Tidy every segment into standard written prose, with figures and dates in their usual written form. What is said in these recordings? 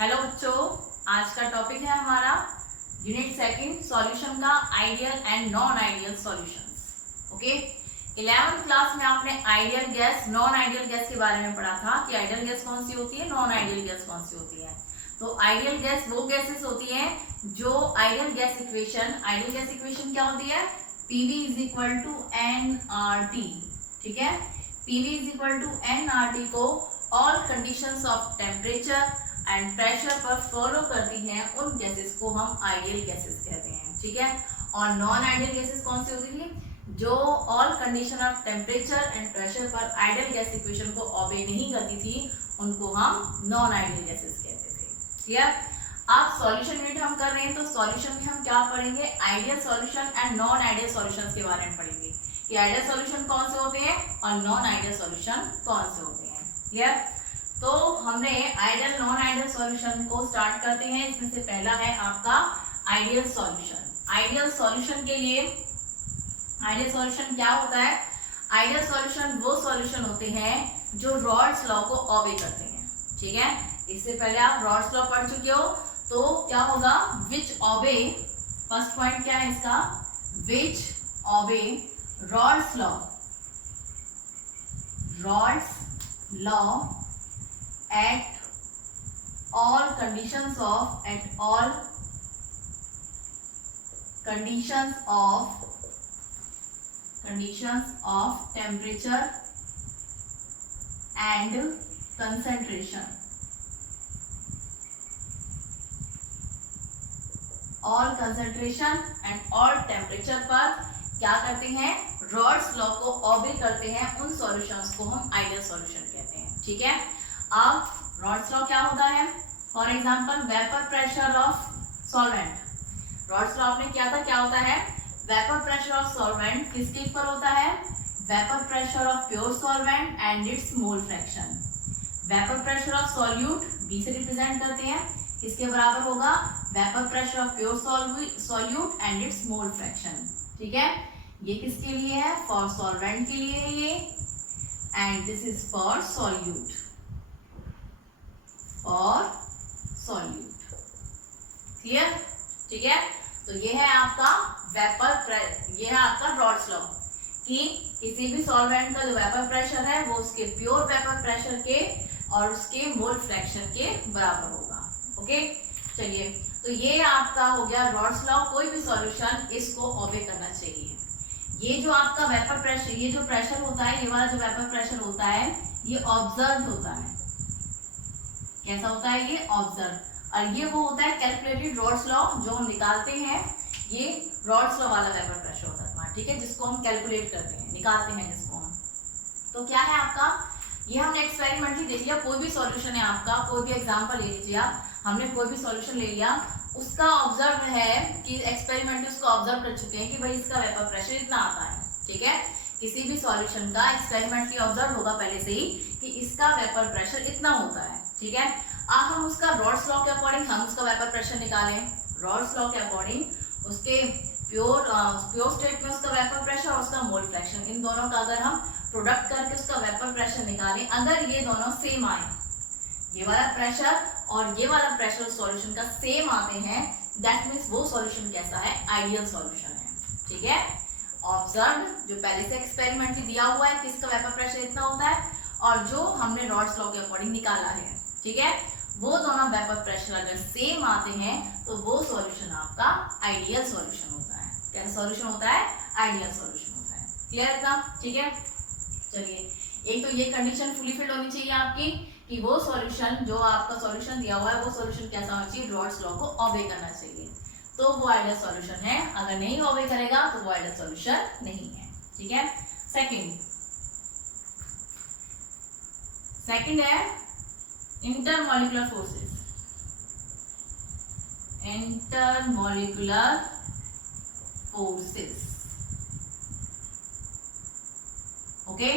Hello बच्चों, आज का टॉपिक है हमारा यूनिट सेकंड सॉल्यूशन का ideal and non ideal solutions. Okay, 11th class में आपने ideal gas non ideal gas के बारे में पढ़ा था कि आइडियल गैस कौन सी होती है, नॉन आइडियल गैस कौन सी होती है। तो आइडियल गैस वो गैसेस होती हैं जो आइडियल गैस इक्वेशन क्या होती है, PV is equal to N R T. ठीक है, PV is equal to N R T को all conditions of temperature and pressure पर फॉलो करती हैं, उन गैसेस को हम आइडियल गैसेस कहते हैं। ठीक है, और नॉन आइडियल गैसेस कौन सी होती थी, जो all condition of temperature and pressure पर आइडियल गैस इक्वेशन को ओबे नहीं करती थी, उनको हम नॉन आइडियल गैसेस कहते थे। क्लियर? अब सॉल्यूशन यूनिट हम कर रहे हैं, तो सॉल्यूशन में हम क्या पढ़ेंगे, ideal solution and non ideal solutions के बारे में पढ़ेंगे कि आइडियल सॉल्यूशन कौन से होते हैं और नॉन आइडियल सॉल्यूशन कौन से होते हैं। क्लियर? तो हमने आइडियल नॉन आइडियल सॉल्यूशन को स्टार्ट करते हैं। इसमें से पहला है आपका आइडियल सॉल्यूशन। आइडियल सॉल्यूशन के लिए आइडियल सॉल्यूशन क्या होता है, आइडियल सॉल्यूशन वो सॉल्यूशन होते हैं जो रॉल्स लॉ को ओबे करते हैं। ठीक है, इससे पहले आप रॉल्स लॉ पढ़ चुके हो, तो क्या होगा, विच ओबे, फर्स्ट पॉइंट क्या है इसका, which obey Raoult's law at all conditions of temperature and concentration, all concentration and all temperature पर क्या करते हैं, रॉल्स लॉ को ओबे करते हैं, उन सॉल्यूशंस को हम आइडियल सॉल्यूशन कहते हैं। ठीक है, अब रॉल्स लॉ क्या होता है, for example vapour pressure of solvent. Raoult's law आपने क्या था, क्या होता है, वेपर प्रेशर ऑफ सॉल्वेंट किसके इक्वल होता है, vapour pressure of pure solvent and its mole fraction. Vapour pressure of solute B से रिप्रेजेंट करते हैं, किसके बराबर होगा, vapour pressure of pure solute and its mole fraction. ठीक है, ये किसके लिए है, फॉर सॉल्वेंट के लिए है ये, and this is for solute, for solute. Clear? ठीक है, तो ये है आपका ये है आपका रॉल्स लॉ कि किसी भी सॉल्वेंट का जो वेपर प्रेशर है वो उसके प्योर वेपर प्रेशर के और उसके मोल फ्रैक्शन के बराबर होगा। ओके, चलिए, तो ये आपका हो गया रॉल्स लॉ। कोई भी सॉल्यूशन इसको ओबे करना चाहिए। ये जो आपका वेपर प्रेशर, ये जो प्रेशर होता है, ये वाला जो वेपर प्रेशर होता है, ये ऑब्जर्व होता है। कैसा होता है, ये ऑब्जर्व, और ये वो होता है कैलकुलेटेड रॉल्स लॉ जो हम निकालते हैं, ये रॉल्स लॉ वाला वेपर प्रेशर होता है हमारा। ठीक है, जिसको हम कैलकुलेट करते हैं, निकालते हैं जिसको हम। तो क्या है आपका, ये हमने एक्सपेरिमेंटली देख लिया, कोई भी सॉल्यूशन है आपका, कोई भी एग्जांपल ले लीजिए आप, हमने कोई भी सॉल्यूशन ले लिया, उसका ऑब्जर्व है कि एक्सपेरिमेंटली उसको ऑब्जर्व कर चुके हैं कि भाई इसका वेपर प्रेशर इतना आता है। ठीक है, किसी भी सॉल्यूशन का एक्सपेरिमेंटली ऑब्जर्व होगा पहले से ही कि इसका वेपर प्रेशर इतना होता है। ठीक है, अब हम उसका रॉल्स लॉ के अकॉर्डिंग हम उसका वेपर प्रेशर निकालें। रॉल्स लॉ के अकॉर्डिंग उसके प्योर स्टेट में उसका वेपर प्रेशर और उसका मोल फ्रैक्शन, इन दोनों का अगर हम प्रोडक्ट करके उसका वेपर प्रेशर निकालें, अगर ये दोनों सेम आए, ये वाला प्रेशर और ये वाला प्रेशर सॉल्यूशन का सेम आते हैं, दैट मींस वो सॉल्यूशन कैसा है, आइडियल सॉल्यूशन है। ठीक है, ऑब्जर्व जो पहले से एक्सपेरिमेंटली दिया हुआ है कि इसका वेपर प्रेशर इतना होता है, और जो हमने रॉल्स लॉ के अकॉर्डिंग निकाला है, ठीक है, वो दोनों वेपर प्रेशर अगर सेम आते हैं तो वो सॉल्यूशन आपका आइडियल सॉल्यूशन होता है। कैसा सॉल्यूशन होता है, आइडियल सॉल्यूशन होता है। क्लियर एकदम? ठीक है, चलिए, एक तो ये कंडीशन फुली फिट होनी चाहिए आपकी कि वो सॉल्यूशन जो आपका सॉल्यूशन दिया हुआ है वो सॉल्यूशन कैसा होना चाहिए, रॉल्स लॉ को ओबे करना चाहिए, तो वो आइडियल सॉल्यूशन है। अगर नहीं ओबे करेगा तो वो आइडियल सॉल्यूशन नहीं है। ठीक है, सेकंड है intermolecular forces. Intermolecular forces, okay,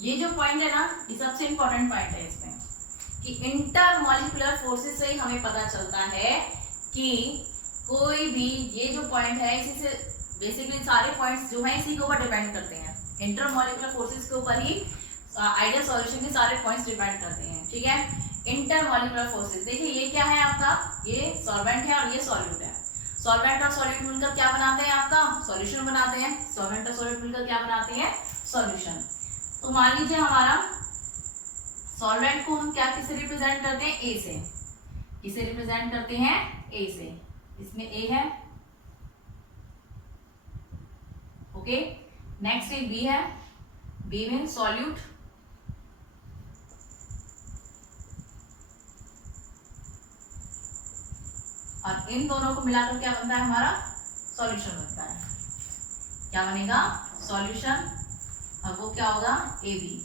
ये जो पॉइंट है ना, ये सबसे इंपॉर्टेंट पॉइंट है इसमें कि इंटरमॉलिक्यूलर फोर्सेस से हमें पता चलता है कि कोई भी, ये जो पॉइंट है इसी से बेसिकली सारे पॉइंट्स जो हैं इसी के ऊपर डिपेंड करते हैं। इंटरमॉलिक्यूलर फोर्सेस के ऊपर ही आइडियल सॉल्यूशन के सारे पॉइंट्स डिपेंड करते हैं। ठीक है, इंटरमॉलिक्यूलर फोर्सेस। देखिए ये क्या है आपका, ये सॉल्वेंट है और ये सॉल्यूट है। सॉल्वेंट और सॉल्यूट मिलकर क्या बनाते हैं, आपका सॉल्यूशन बनाते हैं। सॉल्वेंट और सॉल्यूट मिलकर क्या बनाते हैं, सॉल्यूशन। तो मान लीजिए हमारा सॉल्वेंट को हम क्या किससे रिप्रेजेंट करते हैं, ए से। किसे रिप्रेजेंट करते हैं, ए से। इसमें ए है, ओके। नेक्स्ट एक बी है, बी मीन सॉल्यूट, और इन दोनों को मिलाकर क्या बनता है, हमारा सॉल्यूशन बनता है। क्या बनेगा, सॉल्यूशन। और वो क्या होगा, A B,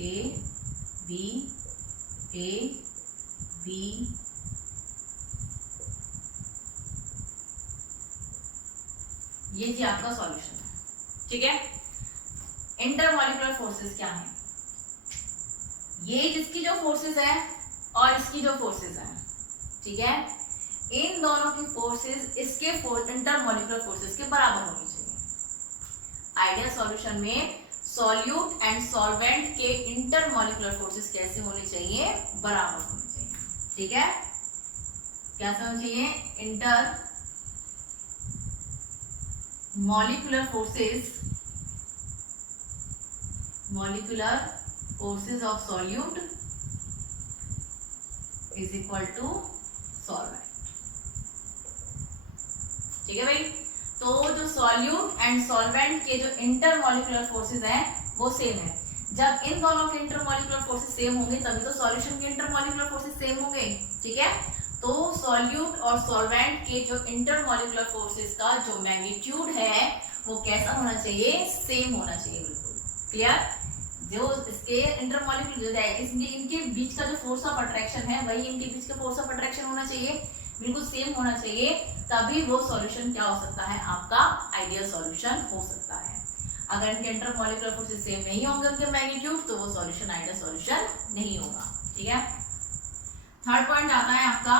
A B, A B, ये जी आपका सॉल्यूशन है, ठीक है। इंटरमॉलिक्यूलर फोर्सेस क्या है, ये जिसकी जो फोर्सेस है और इसकी जो फोर्सेस है, ठीक है, इन दोनों की फोर्सेस इसके इंटरमॉलिक्यूलर फोर्सेस के बराबर होनी चाहिए। आइडियल सॉल्यूशन में सॉल्यूट एंड सॉल्वेंट के इंटरमॉलिक्यूलर फोर्सेस कैसे होने चाहिए, बराबर होने चाहिए, ठीक है। कैसे होना चाहिए, inter molecular forces of solute is equal to solvent, ठीक है भाई। तो जो सॉल्यूट एंड सॉल्वेंट के जो इंटरमॉलिक्यूलर फोर्सेस हैं वो सेम है। जब इन दोनों के इंटरमॉलिक्यूलर फोर्सेस सेम होंगे तभी तो सॉल्यूशन के इंटरमॉलिक्यूलर फोर्सेस सेम होंगे, ठीक है। तो सॉल्यूट और सॉल्वेंट के जो इंटरमॉलिक्यूलर फोर्सेस का जो मैग्नीट्यूड है वो कैसा होना चाहिए, सेम होना चाहिए, बिल्कुल क्लियर। जो इसके इंटरमॉलिक्यूलर जो है इनके बीच का जो फोर्स ऑफ अट्रैक्शन है वही इनके बीच का फोर्स ऑफ अट्रैक्शन होना चाहिए, बिल्कुल सेम होना चाहिए, तभी वो सॉल्यूशन क्या हो सकता है, आपका आइडियल सॉल्यूशन हो सकता है। अगर इनके इंटरमॉलिक्यूलर फोर्सेस सेम नहीं होंगे उनके मैग्नीट्यूड तो वो सॉल्यूशन आइडियल सॉल्यूशन नहीं होगा, ठीक है। थर्ड पॉइंट आता है आपका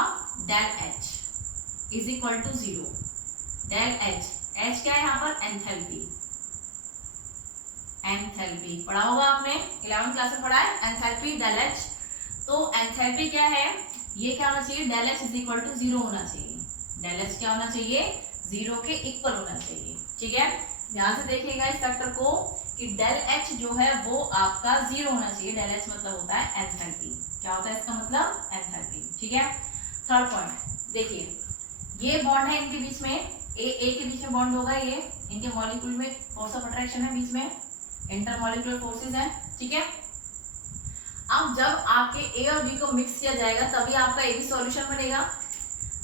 del H is equal to 0। Del H, H क्या है यहाँ पर, एंथैल्पी। एंथैल्पी पढ़ा होगा आपने, 11th क्लास में पढ़ा है एंथैल्पी, डेल एच। तो एंथैल्पी क्या है, ये क्या होना चाहिए, del H is equal to 0 होना चाहिए। डेल एच क्या होना चाहिए, 0 के इक्वल होना चाहिए, ठीक है। ध्यान से देखिएगा इस फैक्टर को कि डेल एच जो है वो आपका 0 होना चाहिए। डेल एच मतलब होता है एंथैल्पी। क्या होता है इसका मतलब, एंथैल्पी, ठीक है। थर्ड पॉइंट देखिए, ये बॉन्ड है इनके बीच में, ए के बीच में बॉन्ड होगा, ये इनके मॉलिक्यूल में फोर्स ऑफ अट्रैक्शन है, बीच में इंटरमॉलिक्यूलर फोर्सेस है, ठीक है। अब जब आपके ए और बी को मिक्स किया जाएगा तभी आपका ए बी सॉल्यूशन बनेगा,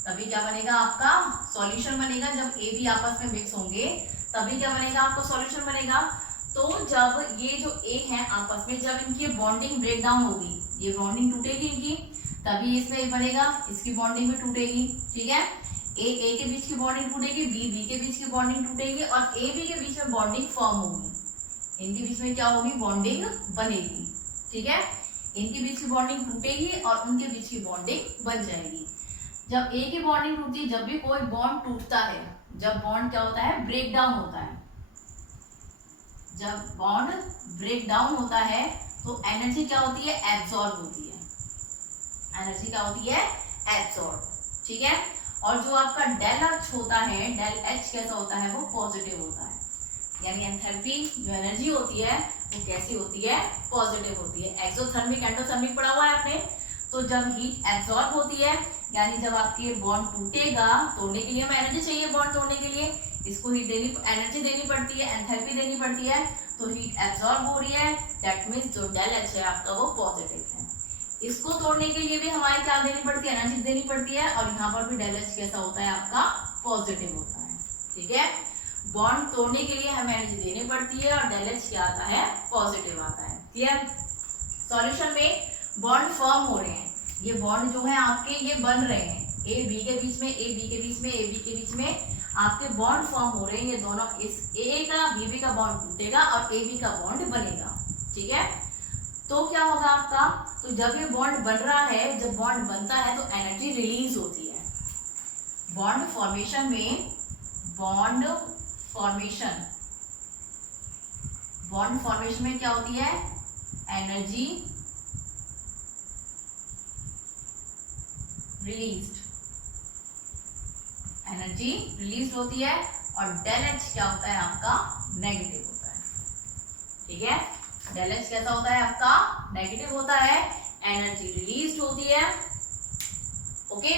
तभी क्या बनेगा, आपका सॉल्यूशन बनेगा। जब ए बी आपस में मिक्स होंगे तभी क्या बनेगा, आपका सॉल्यूशन बनेगा। तो जब ये जो ए है आपस में, जब इनकी बॉन्डिंग ब्रेक डाउन होगी, ये बॉन्डिंग टूटेगी इनकी, तभी इसमें ए बनेगा, इसकी बॉन्डिंग भी टूटेगी, ठीक है। ए के बीच की बॉन्डिंग टूटेगी, बी के बीच की बॉन्डिंग टूटेगी और ए बी के बीच में बॉन्डिंग फॉर्म होगी। इनके बीच में क्या होगी, बॉन्डिंग बनेगी, ठीक है। इनके बीच की बॉन्डिंग टूटेगी और उनके बीच की बॉन्डिंग बन जाएगी। जब ए की बॉन्डिंग टूटती है, जब भी कोई बॉन्ड टूटता है, जब बॉन्ड क्या होता है, ब्रेक डाउन होता है, जब बॉन्ड ब्रेक डाउन होता है तो एनर्जी क्या होती है, एब्सॉर्ब होती है। एनर्जी क्या होती है, एब्सॉर्ब, ठीक है। और जो आपका डेल एच होता है, डेल एच कैसा होता है, वो पॉजिटिव होता है। यानी एंथैल्पी जो एनर्जी होती है वो कैसी होती है, पॉजिटिव होती है। एक्सोथर्मिक एंडोथर्मिक पढ़ा हुआ है आपने। तो जब हीट एब्सॉर्ब होती है, यानी जब आपके बॉन्ड टूटेगा, तोड़ने के लिए हमें एनर्जी चाहिए, बॉन्ड तोड़ने के लिए इसको हीट देनी, एनर्जी देनी पड़ती है, एंथैल्पी देनी पड़ती है। तो हीट एब्सॉर्ब हो रही है, दैट मींस जो डेल एच है आपका वो पॉजिटिव है। इसको तोड़ने के लिए भी हमारे क्या देनी पड़ती है, एनर्जी देनी पड़ती है। और यहाँ पर भी डेल एच कैसा होता है, आपका पॉजिटिव होता है, ठीक है। बॉन्ड तोड़ने के लिए हमें एनर्जी देनी पड़ती है और डेल एच क्या आता है, पॉजिटिव आता है, क्लियर। सॉल्यूशन में बॉन्ड फॉर्म हो रहे हैं, ये बॉन्ड जो है आपके ये बन रहे हैं, ए बी के बीच में, ए बी के बीच में, ए बी के बीच में आपके बॉन्ड फॉर्म हो रहे हैं। ये दोनों, इस ए का बी बी का बॉन्ड टूटेगा और ए बी का बॉन्ड बनेगा, ठीक है। तो क्या होगा आपका, तो जब ये बॉन्ड बन रहा है, जब बॉन्ड बनता है तो एनर्जी रिलीज होती है। बॉन्ड फॉर्मेशन में, बॉन्ड फॉर्मेशन में क्या होती है, एनर्जी रिलीज्ड, एनर्जी रिलीज होती है, और डेल एच क्या होता है आपका नेगेटिव होता है। ठीक है, डेल एच कैसा होता है आपका नेगेटिव होता है, एनर्जी रिलीज होती है। ओके,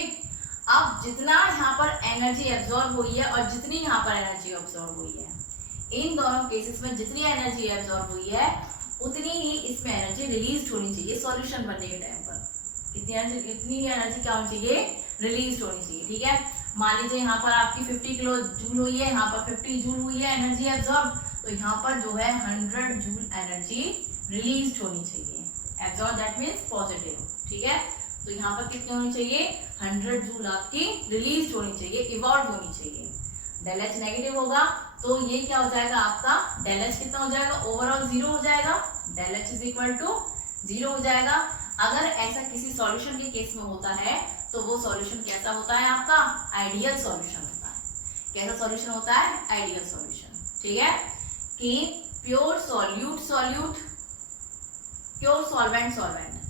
अब जितना यहाँ पर एनर्जी एब्जॉर्ब हुई है और जितनी यहाँ पर एनर्जी एब्जॉर्ब हुई है, इन दोनों केसेस में जितनी एनर्जी एब्जॉर्ब हुई है उतनी ही इसमें एनर्जी रिलीज होनी चाहिए सॉल्यूशन बनने के टाइम पर। इतनी एनर्जी क्या होनी चाहिए, रिलीज होनी चाहिए। ठीक है, मान लीजिए यहाँ पर आपकी 50 किलो जूल हुई है, यहाँ पर 50 जूल हुई है एनर्जी एब्जॉर्ब, तो यहाँ पर जो है 100 जूल एनर्जी रिलीज होनी चाहिए। Absorb that means positive. ठीक है, तो यहाँ पर कितनी होनी चाहिए, 100 जूल आपकी रिलीज होनी चाहिए, इवॉल्व होनी चाहिए। डेल एच नेगेटिव होगा तो ये क्या हो जाएगा आपका, डेल एच कितना हो जाएगा, ओवरऑल 0 हो जाएगा, del H is equal to 0 हो जाएगा। अगर ऐसा किसी सॉल्यूशन के केस में होता है तो वो सॉल्यूशन कैसा होता है आपका, आइडियल सॉल्यूशन होता है। कैसा सॉल्यूशन होता है, आइडियल सॉल्यूशन। ठीक है, कि pure solute solute, pure solvent solvent,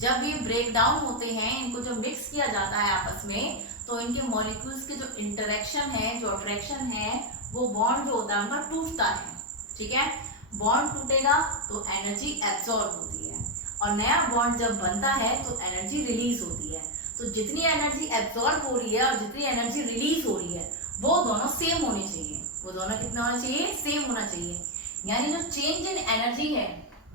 जब ये ब्रेक डाउन होते हैं, इनको जब मिक्स किया जाता है आपस में, तो इनके मॉलिक्यूल्स के जो इंटरेक्शन है, जो अट्रैक्शन है, वो बॉन्ड जो होता है उनका टूटता है। ठीक है, बॉन्ड टूटेगा तो एनर्जी एब्जॉर्ब होती है, और नया बॉन्ड जब बनता है तो एनर्जी रिलीज होती है। तो जितनी एनर्जी एब्जॉर्ब हो रही है और जितनी एनर्जी रिलीज हो रही है वो दोनों सेम होनी चाहिए। वो दोनों कितना होना चाहिए, सेम होना चाहिए। यानी जो चेंज इन एनर्जी है,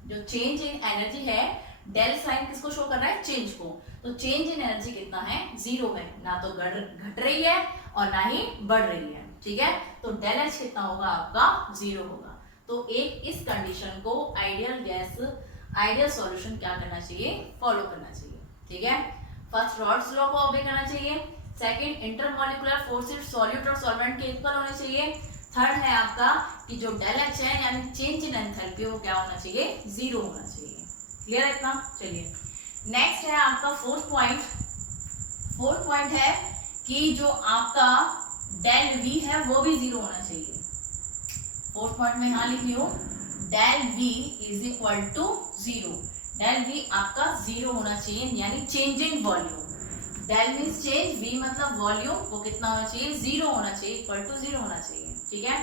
जो चेंज इन एनर्जी है, डेल साइन किसको शो कर रहा है, चेंज को। तो चेंज इन एनर्जी कितना है, 0 है, ना तो घट रही है और ना ही बढ़ रही है। ठीक है, तो डेल एच कितना होगा आपका, 0 होगा। तो एक इस कंडीशन को आइडियल गैस, आइडियल सॉल्यूशन क्या करना चाहिए, फॉलो करना चाहिए। ठीक है, फर्स्ट रॉड्स लॉ को ऑबे करना चाहिए। सेकंड, इंटरमॉलिक्यूलर फोर्सेस सॉल्यूट और सॉल्वेंट के इक्वल होने चाहिए। थर्ड है आपका कि जो डेल एच है यानी चेंज इन एंथैल्पी वो क्या होना चाहिए, 0 होना चाहिए। क्लियर है इतना? चलिए नेक्स्ट है आपका फोर्थ पॉइंट। फोर्थ पॉइंट है कि जो आपका डेल वी है वो भी 0 होना चाहिए। फोर्थ पॉइंट में यहाँ लिख लियो, del V is equal to 0। Del V आपका 0 होना चाहिए, यानी change in volume. Del means change, V मतलब वॉल्यूम, वो कितना होना चाहिए, 0 होना चाहिए, इक्वल टू 0 होना चाहिए। ठीक है,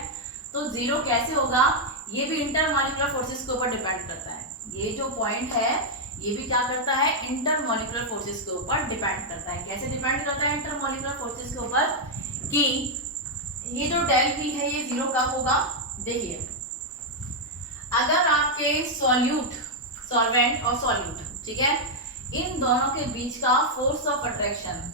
तो 0 कैसे होगा, ये भी इंटरमॉलिक्यूलर फोर्सेस के ऊपर डिपेंड करता है। ये जो पॉइंट है ये भी क्या करता है, इंटरमॉलिक्यूलर फोर्सेस के ऊपर डिपेंड करता है। कैसे डिपेंड करता है इंटरमॉलिक्यूलर फोर्सेस के ऊपर, कि ये जो डेल वी है ये 0 कब होगा, देखिए अगर आपके सॉल्यूट, सॉल्वेंट और सॉल्यूट, ठीक है, इन दोनों के बीच का फोर्स ऑफ अट्रैक्शन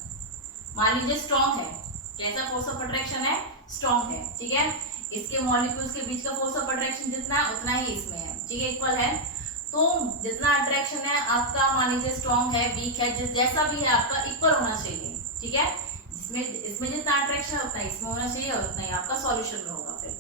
मान लीजिए स्ट्रॉन्ग है। कैसा फोर्स ऑफ अट्रैक्शन है, स्ट्रॉन्ग है। ठीक है, इसके मॉलिक्यूल्स के बीच का फोर्स ऑफ अट्रैक्शन जितना है उतना ही इसमें है। ठीक है, इक्वल है। तो जितना अट्रैक्शन है आपका, मान लीजिए स्ट्रॉन्ग है, वीक है, जैसा भी है आपका इक्वल होना चाहिए। ठीक है, इसमें जितना अट्रैक्शन है उतना इसमें होना चाहिए और उतना ही आपका सॉल्यूशन में होगा फिर।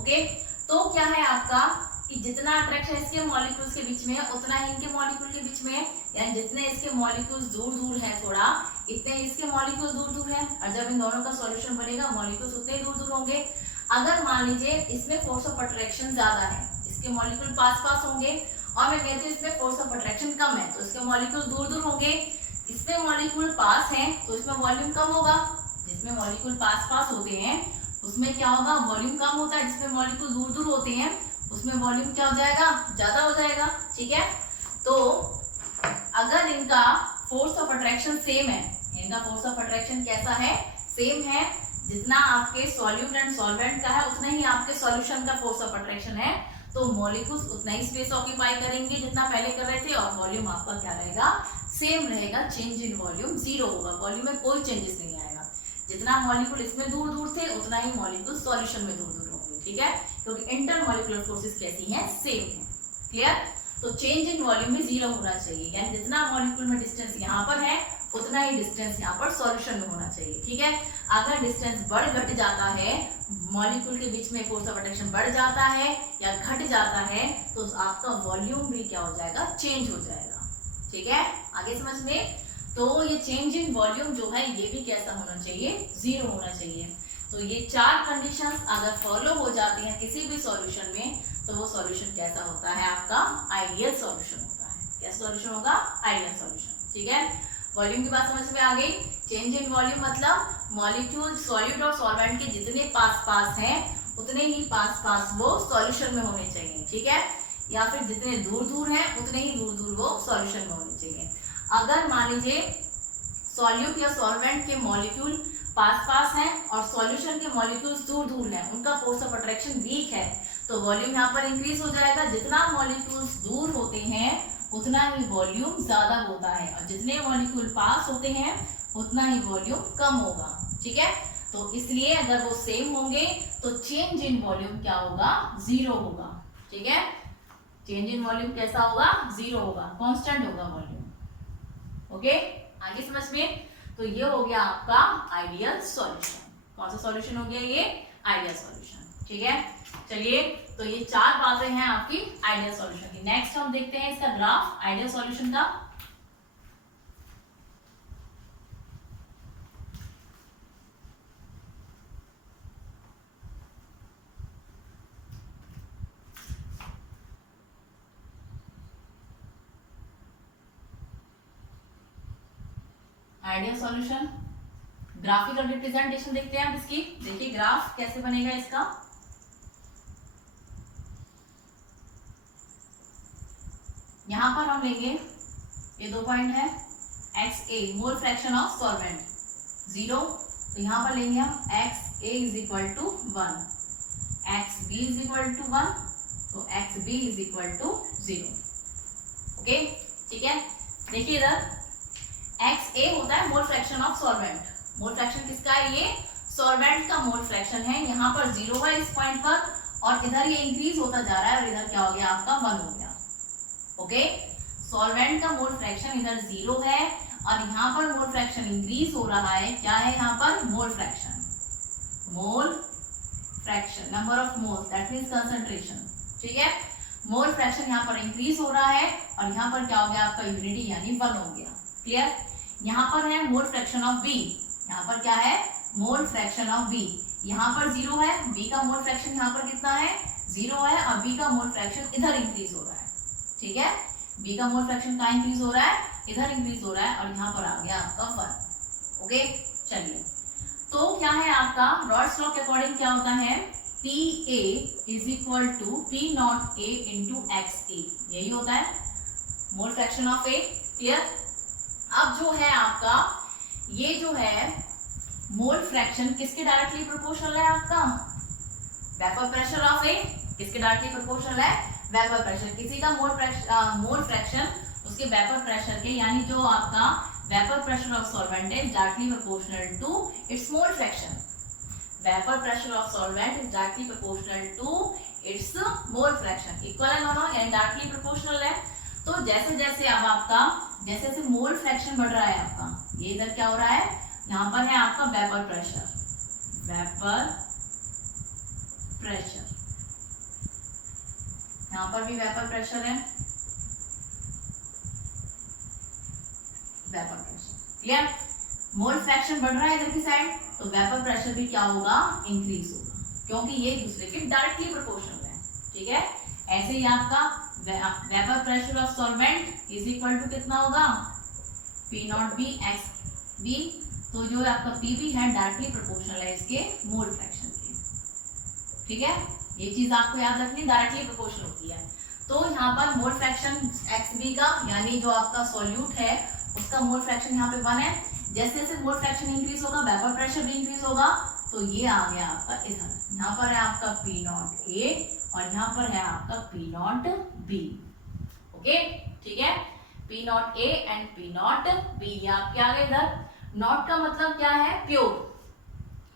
ओके, तो क्या है आपका कि जितना अट्रैक्शन इसके मॉलिक्यूल्स के बीच में है उतना ही इनके मॉलिक्यूल के बीच में है, यानी जितने इसके मॉलिक्यूल्स दूर दूर है थोड़ा, इतने इसके मॉलिक्यूल्स दूर दूर है, और जब इन दोनों का सॉल्यूशन बनेगा मॉलिक्यूल्स उतने ही दूर दूर होंगे। अगर मान लीजिए इसमें फोर्स ऑफ अट्रैक्शन ज्यादा है, इसके मॉलिक्यूल पास पास होंगे, और मैं कहती हूँ इसमें फोर्स ऑफ अट्रैक्शन कम है, तो इसके मॉलिक्यूल दूर दूर होंगे। इसमें मॉलिक्यूल पास है तो इसमें वॉल्यूम कम होगा। जिसमें मॉलिक्यूल पास पास होते हैं उसमें क्या होगा, वॉल्यूम कम होता है। जिसमें मॉलिक्यूल दूर दूर होते हैं उसमें वॉल्यूम क्या हो जाएगा, ज्यादा हो जाएगा। ठीक है, तो अगर इनका फोर्स ऑफ अट्रैक्शन सेम है, इनका फोर्स ऑफ अट्रैक्शन कैसा है, सेम है, जितना आपके सॉल्यूट एंड सॉल्वेंट का है उतना ही आपके सॉल्यूशन का फोर्स ऑफ अट्रैक्शन है, तो मॉलिक्यूल्स उतना ही स्पेस ऑक्यूपाई करेंगे जितना पहले कर रहे थे, और वॉल्यूम आपका क्या रहेगा, सेम रहेगा। चेंज इन वॉल्यूम 0 होगा, वॉल्यूम में कोई चेंजेस नहीं आएगा। जितना मॉलिक्यूल इसमें दूर दूर थे उतना ही मॉलिक्यूल सॉल्यूशन में दूर दूर होंगे। ठीक है, क्योंकि इंटरमॉलिक्यूलर फोर्सेस कैसी हैं, सेम है। क्लियर? तो चेंज इन वॉल्यूम में 0 होना चाहिए, यानी जितना मॉलिक्यूल में डिस्टेंस यहाँ पर है उतना ही डिस्टेंस यहाँ पर सॉल्यूशन में होना चाहिए। ठीक है, अगर डिस्टेंस बढ़ घट जाता है, मॉलिक्यूल के बीच में फोर्स ऑफ अट्रैक्शन बढ़ जाता है या घट जाता है, तो आपका वॉल्यूम भी क्या हो जाएगा, चेंज हो जाएगा। ठीक है, आगे समझ में। तो ये चेंज इन वॉल्यूम जो है ये भी कैसा होना चाहिए, 0 होना चाहिए। तो ये 4 कंडीशंस अगर फॉलो हो जाती हैं किसी भी सॉल्यूशन में, तो वो सॉल्यूशन कैसा होता है, आपका आइडियल सॉल्यूशन होता है। कैसा सॉल्यूशन होगा, आइडियल सॉल्यूशन। ठीक है, वॉल्यूम की बात समझ में आ गई। चेंज इन वॉल्यूम मतलब मॉलिक्यूल सॉल्यूट और सॉल्वेंट के जितने पास पास हैं उतने ही पास पास वो सॉल्यूशन में होने चाहिए, ठीक है, या फिर जितने दूर दूर हैं उतने ही दूर दूर वो सॉल्यूशन में होने चाहिए। अगर मान लीजिए सॉल्यूट या सॉल्वेंट के मॉलिक्यूल पास पास हैं और सॉल्यूशन के मॉलिक्यूल्स दूर दूर हैं, उनका फोर्स ऑफ अट्रैक्शन वीक है, तो वॉल्यूम यहाँ पर इंक्रीज हो जाएगा। जितना मॉलिक्यूल्स दूर होते हैं उतना ही वॉल्यूम ज्यादा होता है और जितने मॉलिक्यूल पास होते हैं उतना ही वॉल्यूम कम होगा, ठीक है। तो इसलिए अगर वो सेम होंगे तो चेंज इन वॉल्यूम क्या होगा, जीरो होगा, ठीक है। चेंज इन वॉल्यूम कैसा होगा, जीरो होगा, कांस्टेंट होगा वॉल्यूम। ओके, आगे समझ में। तो ये हो गया आपका आइडियल सॉल्यूशन। कौन सा सॉल्यूशन हो गया ये, आइडियल सॉल्यूशन, ठीक है। चलिए, तो ये चार बातें हैं आपकी आइडियल सॉल्यूशन की। नेक्स्ट हम देखते हैं इसका ग्राफ आइडियल सॉल्यूशन का। आइडियल सॉल्यूशन ग्राफिकल रिप्रेजेंटेशन देखते हैं आप इसकी। देखिए ग्राफ कैसे बनेगा इसका। यहां पर हम लेंगे, ये 2 पॉइंट है, XA mole fraction of solvent 0, तो यहां पर लेंगे हम XA is equal to 1, XB is equal to 1, तो XB is equal to 0। Okay, ठीक है। देखिए इधर XA होता है mole fraction of solvent. Mole fraction किसका है, ये सॉल्वेंट का मोल फ्रैक्शन है। यहाँ पर 0 है इस पॉइंट पर और इधर ये इंक्रीज होता जा रहा है और इधर क्या हो गया आपका 1 हो गया। ओके, सॉल्वेंट का मोल फ्रैक्शन इधर 0 है और यहाँ पर मोल फ्रैक्शन इंक्रीज हो रहा है। क्या है यहाँ पर, mole fraction, mole fraction number of moles that means concentration, ठीक है। मोल फ्रैक्शन यहाँ पर इंक्रीज हो रहा है और यहाँ पर क्या हो गया आपका यूनिटी यानी 1 हो गया। क्लियर। यहाँ पर है मोल फ्रैक्शन ऑफ बी, यहाँ पर क्या है, मोल फ्रैक्शन ऑफ बी, यहाँ पर 0 है, बी का मोल फ्रैक्शन यहाँ पर कितना है, 0 है और बी का मोल फ्रैक्शन इधर इंक्रीज हो रहा है, ठीक है। बी का मोल फ्रैक्शन कहाँ इंक्रीज हो रहा है, इधर इंक्रीज हो रहा है और यहाँ पर आ गया आपका 1। ओके, चलिए, तो क्या है आपका रॉल्स लॉ के अकॉर्डिंग क्या होता है, PA is equal to P not A into XA, यही होता है mole fraction of A। Clear. अब जो है आपका ये जो है मोल फ्रैक्शन किसके डायरेक्टली प्रोपोर्शनल है आपका, वेपर प्रेशर ऑफ ए, किसके डायरेक्टली प्रोपोर्शनल है, वेपर प्रेशर। किसी का मोल फ्रैक्शन उसके वेपर प्रेशर के, यानी जो आपका वेपर प्रेशर ऑफ सॉल्वेंट है directly proportional to its mole fraction. Vapour pressure of solvent is directly proportional to its mole fraction. Equal है दोनों, यानी डायरेक्टली प्रोपोर्शनल है। तो जैसे जैसे अब आपका जैसे जैसे मोल फ्रैक्शन बढ़ रहा है आपका, ये इधर क्या हो रहा है, यहाँ पर है आपका वेपर प्रेशर, वेपर प्रेशर, यहाँ पर भी वेपर प्रेशर है, vapour pressure. Clear. Mole fraction बढ़ रहा है इधर की साइड, तो वेपर प्रेशर भी क्या होगा, इंक्रीज होगा, क्योंकि ये दूसरे के डायरेक्टली प्रोपोर्शनल है, ठीक है। ऐसे ही आपका vapour pressure of solvent is equal to कितना होगा, P not B X B, तो जो आपका PB है डायरेक्टली प्रोपोर्शनल है इसके मोल फ्रैक्शन के, ठीक है। ये चीज आपको याद रखनी, डायरेक्टली प्रोपोर्शनल होती है। तो यहाँ पर मोल फ्रैक्शन XB का, यानी जो आपका सॉल्यूट है उसका मोल फ्रैक्शन यहाँ पे 1 है। जैसे जैसे मोल फ्रैक्शन इंक्रीज होगा वेपर प्रेशर भी इंक्रीज होगा, तो ये आ गया आपका इधर, यहाँ पर है आपका P नॉट A और यहाँ पर है आपका P नॉट B। ओके, ठीक है, P not A and P not B, ये आपके आ गए इधर। नॉट का मतलब क्या है, प्योर।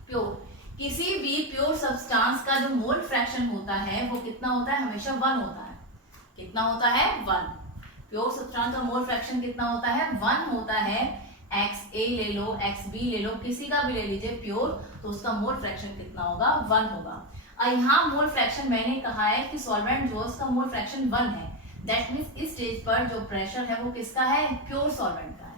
प्योर किसी भी प्योर सब्सटेंस का जो मोल फ्रैक्शन होता है वो कितना होता है, हमेशा 1 होता है। कितना होता है, 1। प्योर सब्सटेंस का मोल फ्रैक्शन कितना होता है, 1 होता है। XA ले लो, XB ले लो, किसी का भी ले लीजिए प्योर, तो उसका मोल फ्रैक्शन कितना होगा, 1 होगा। और यहाँ मोल फ्रैक्शन मैंने कहा है कि सॉल्वेंट जो उसका मोल फ्रैक्शन 1 है, दैट मीन्स इस स्टेज पर जो प्रेशर है वो किसका है, प्योर सॉल्वेंट का है।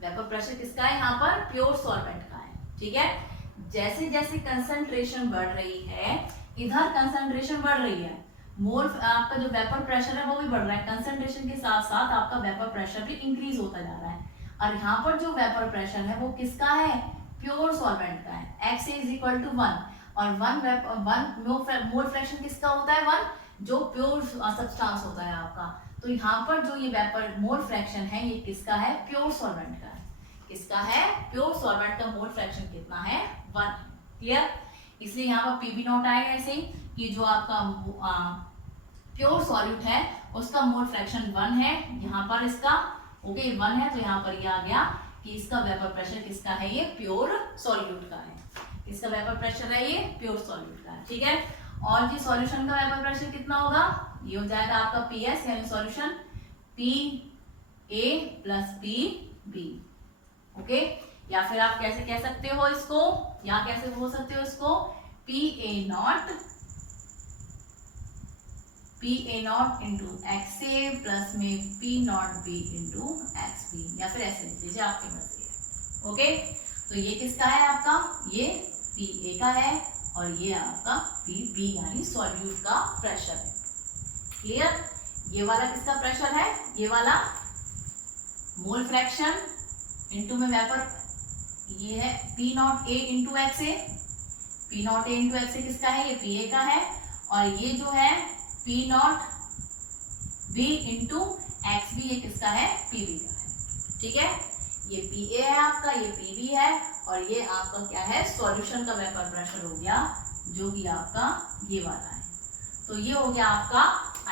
वेपर प्रेशर किसका है, यहाँ पर प्योर सॉल्वेंट का है, ठीक है। जैसे जैसे कंसंट्रेशन बढ़ रही है, इधर कंसंट्रेशन बढ़ रही है, मोल आपका जो वेपर प्रेशर है वो भी बढ़ रहा है, कंसंट्रेशन के साथ साथ आपका वेपर प्रेशर भी इंक्रीज होता जा रहा है। और यहाँ पर जो वेपर प्रेशर है वो किसका है, प्योर सॉल्वेंट का है। x इज इक्वल टू 1 और 1 मोल फ्रैक्शन किसका होता है, 1 जो प्योर सब्सटेंस होता है आपका। तो यहाँ पर जो ये वेपर मोल फ्रैक्शन है ये किसका है, प्योर सॉल्वेंट का है। किसका है, प्योर सॉल्वेंट का मोल फ्रैक्शन कितना है, 1। क्लियर, इसलिए यहाँ पर पीबी नॉट आएगा ऐसे कि जो आपका प्योर सॉल्यूट है उसका मोल फ्रैक्शन 1 है, यहाँ पर इसका ओके 1 है, तो यहाँ पर ये आ गया कि इसका वेपर प्रेशर किसका है, ये प्योर सॉल्यूट का है। इसका वेपर प्रेशर है ये प्योर सॉल्यूट का है, ठीक है। और ये सॉल्यूशन का वेपर प्रेशर कितना होगा, ये हो जाएगा आपका पीएस यानी solution P A plus P B, okay. या फिर आप कैसे कह सकते हो इसको, या कैसे हो सकते हो इसको, P A not into X A plus में P not B into X B, या फिर ऐसे लिख लीजिए, आपकी मर्जी है, ओके। तो ये किसका है आपका, ये पी ए का है और ये आपका पी बी यानी सॉल्यूट का प्रेशर है। क्लियर, ये वाला किसका प्रेशर है, ये वाला मोल फ्रैक्शन इनटू में वेपर, ये है P not A into X A. P not A into X A किसका है, ये पी ए का है, और ये जो है P not B into X B, ये किसका है, पी बी का है, ठीक है। ये पी ए है आपका, ये पी बी है, और ये आपका क्या है, सॉल्यूशन का वेपर प्रेशर हो गया जो कि आपका ये वाला है। तो ये हो गया आपका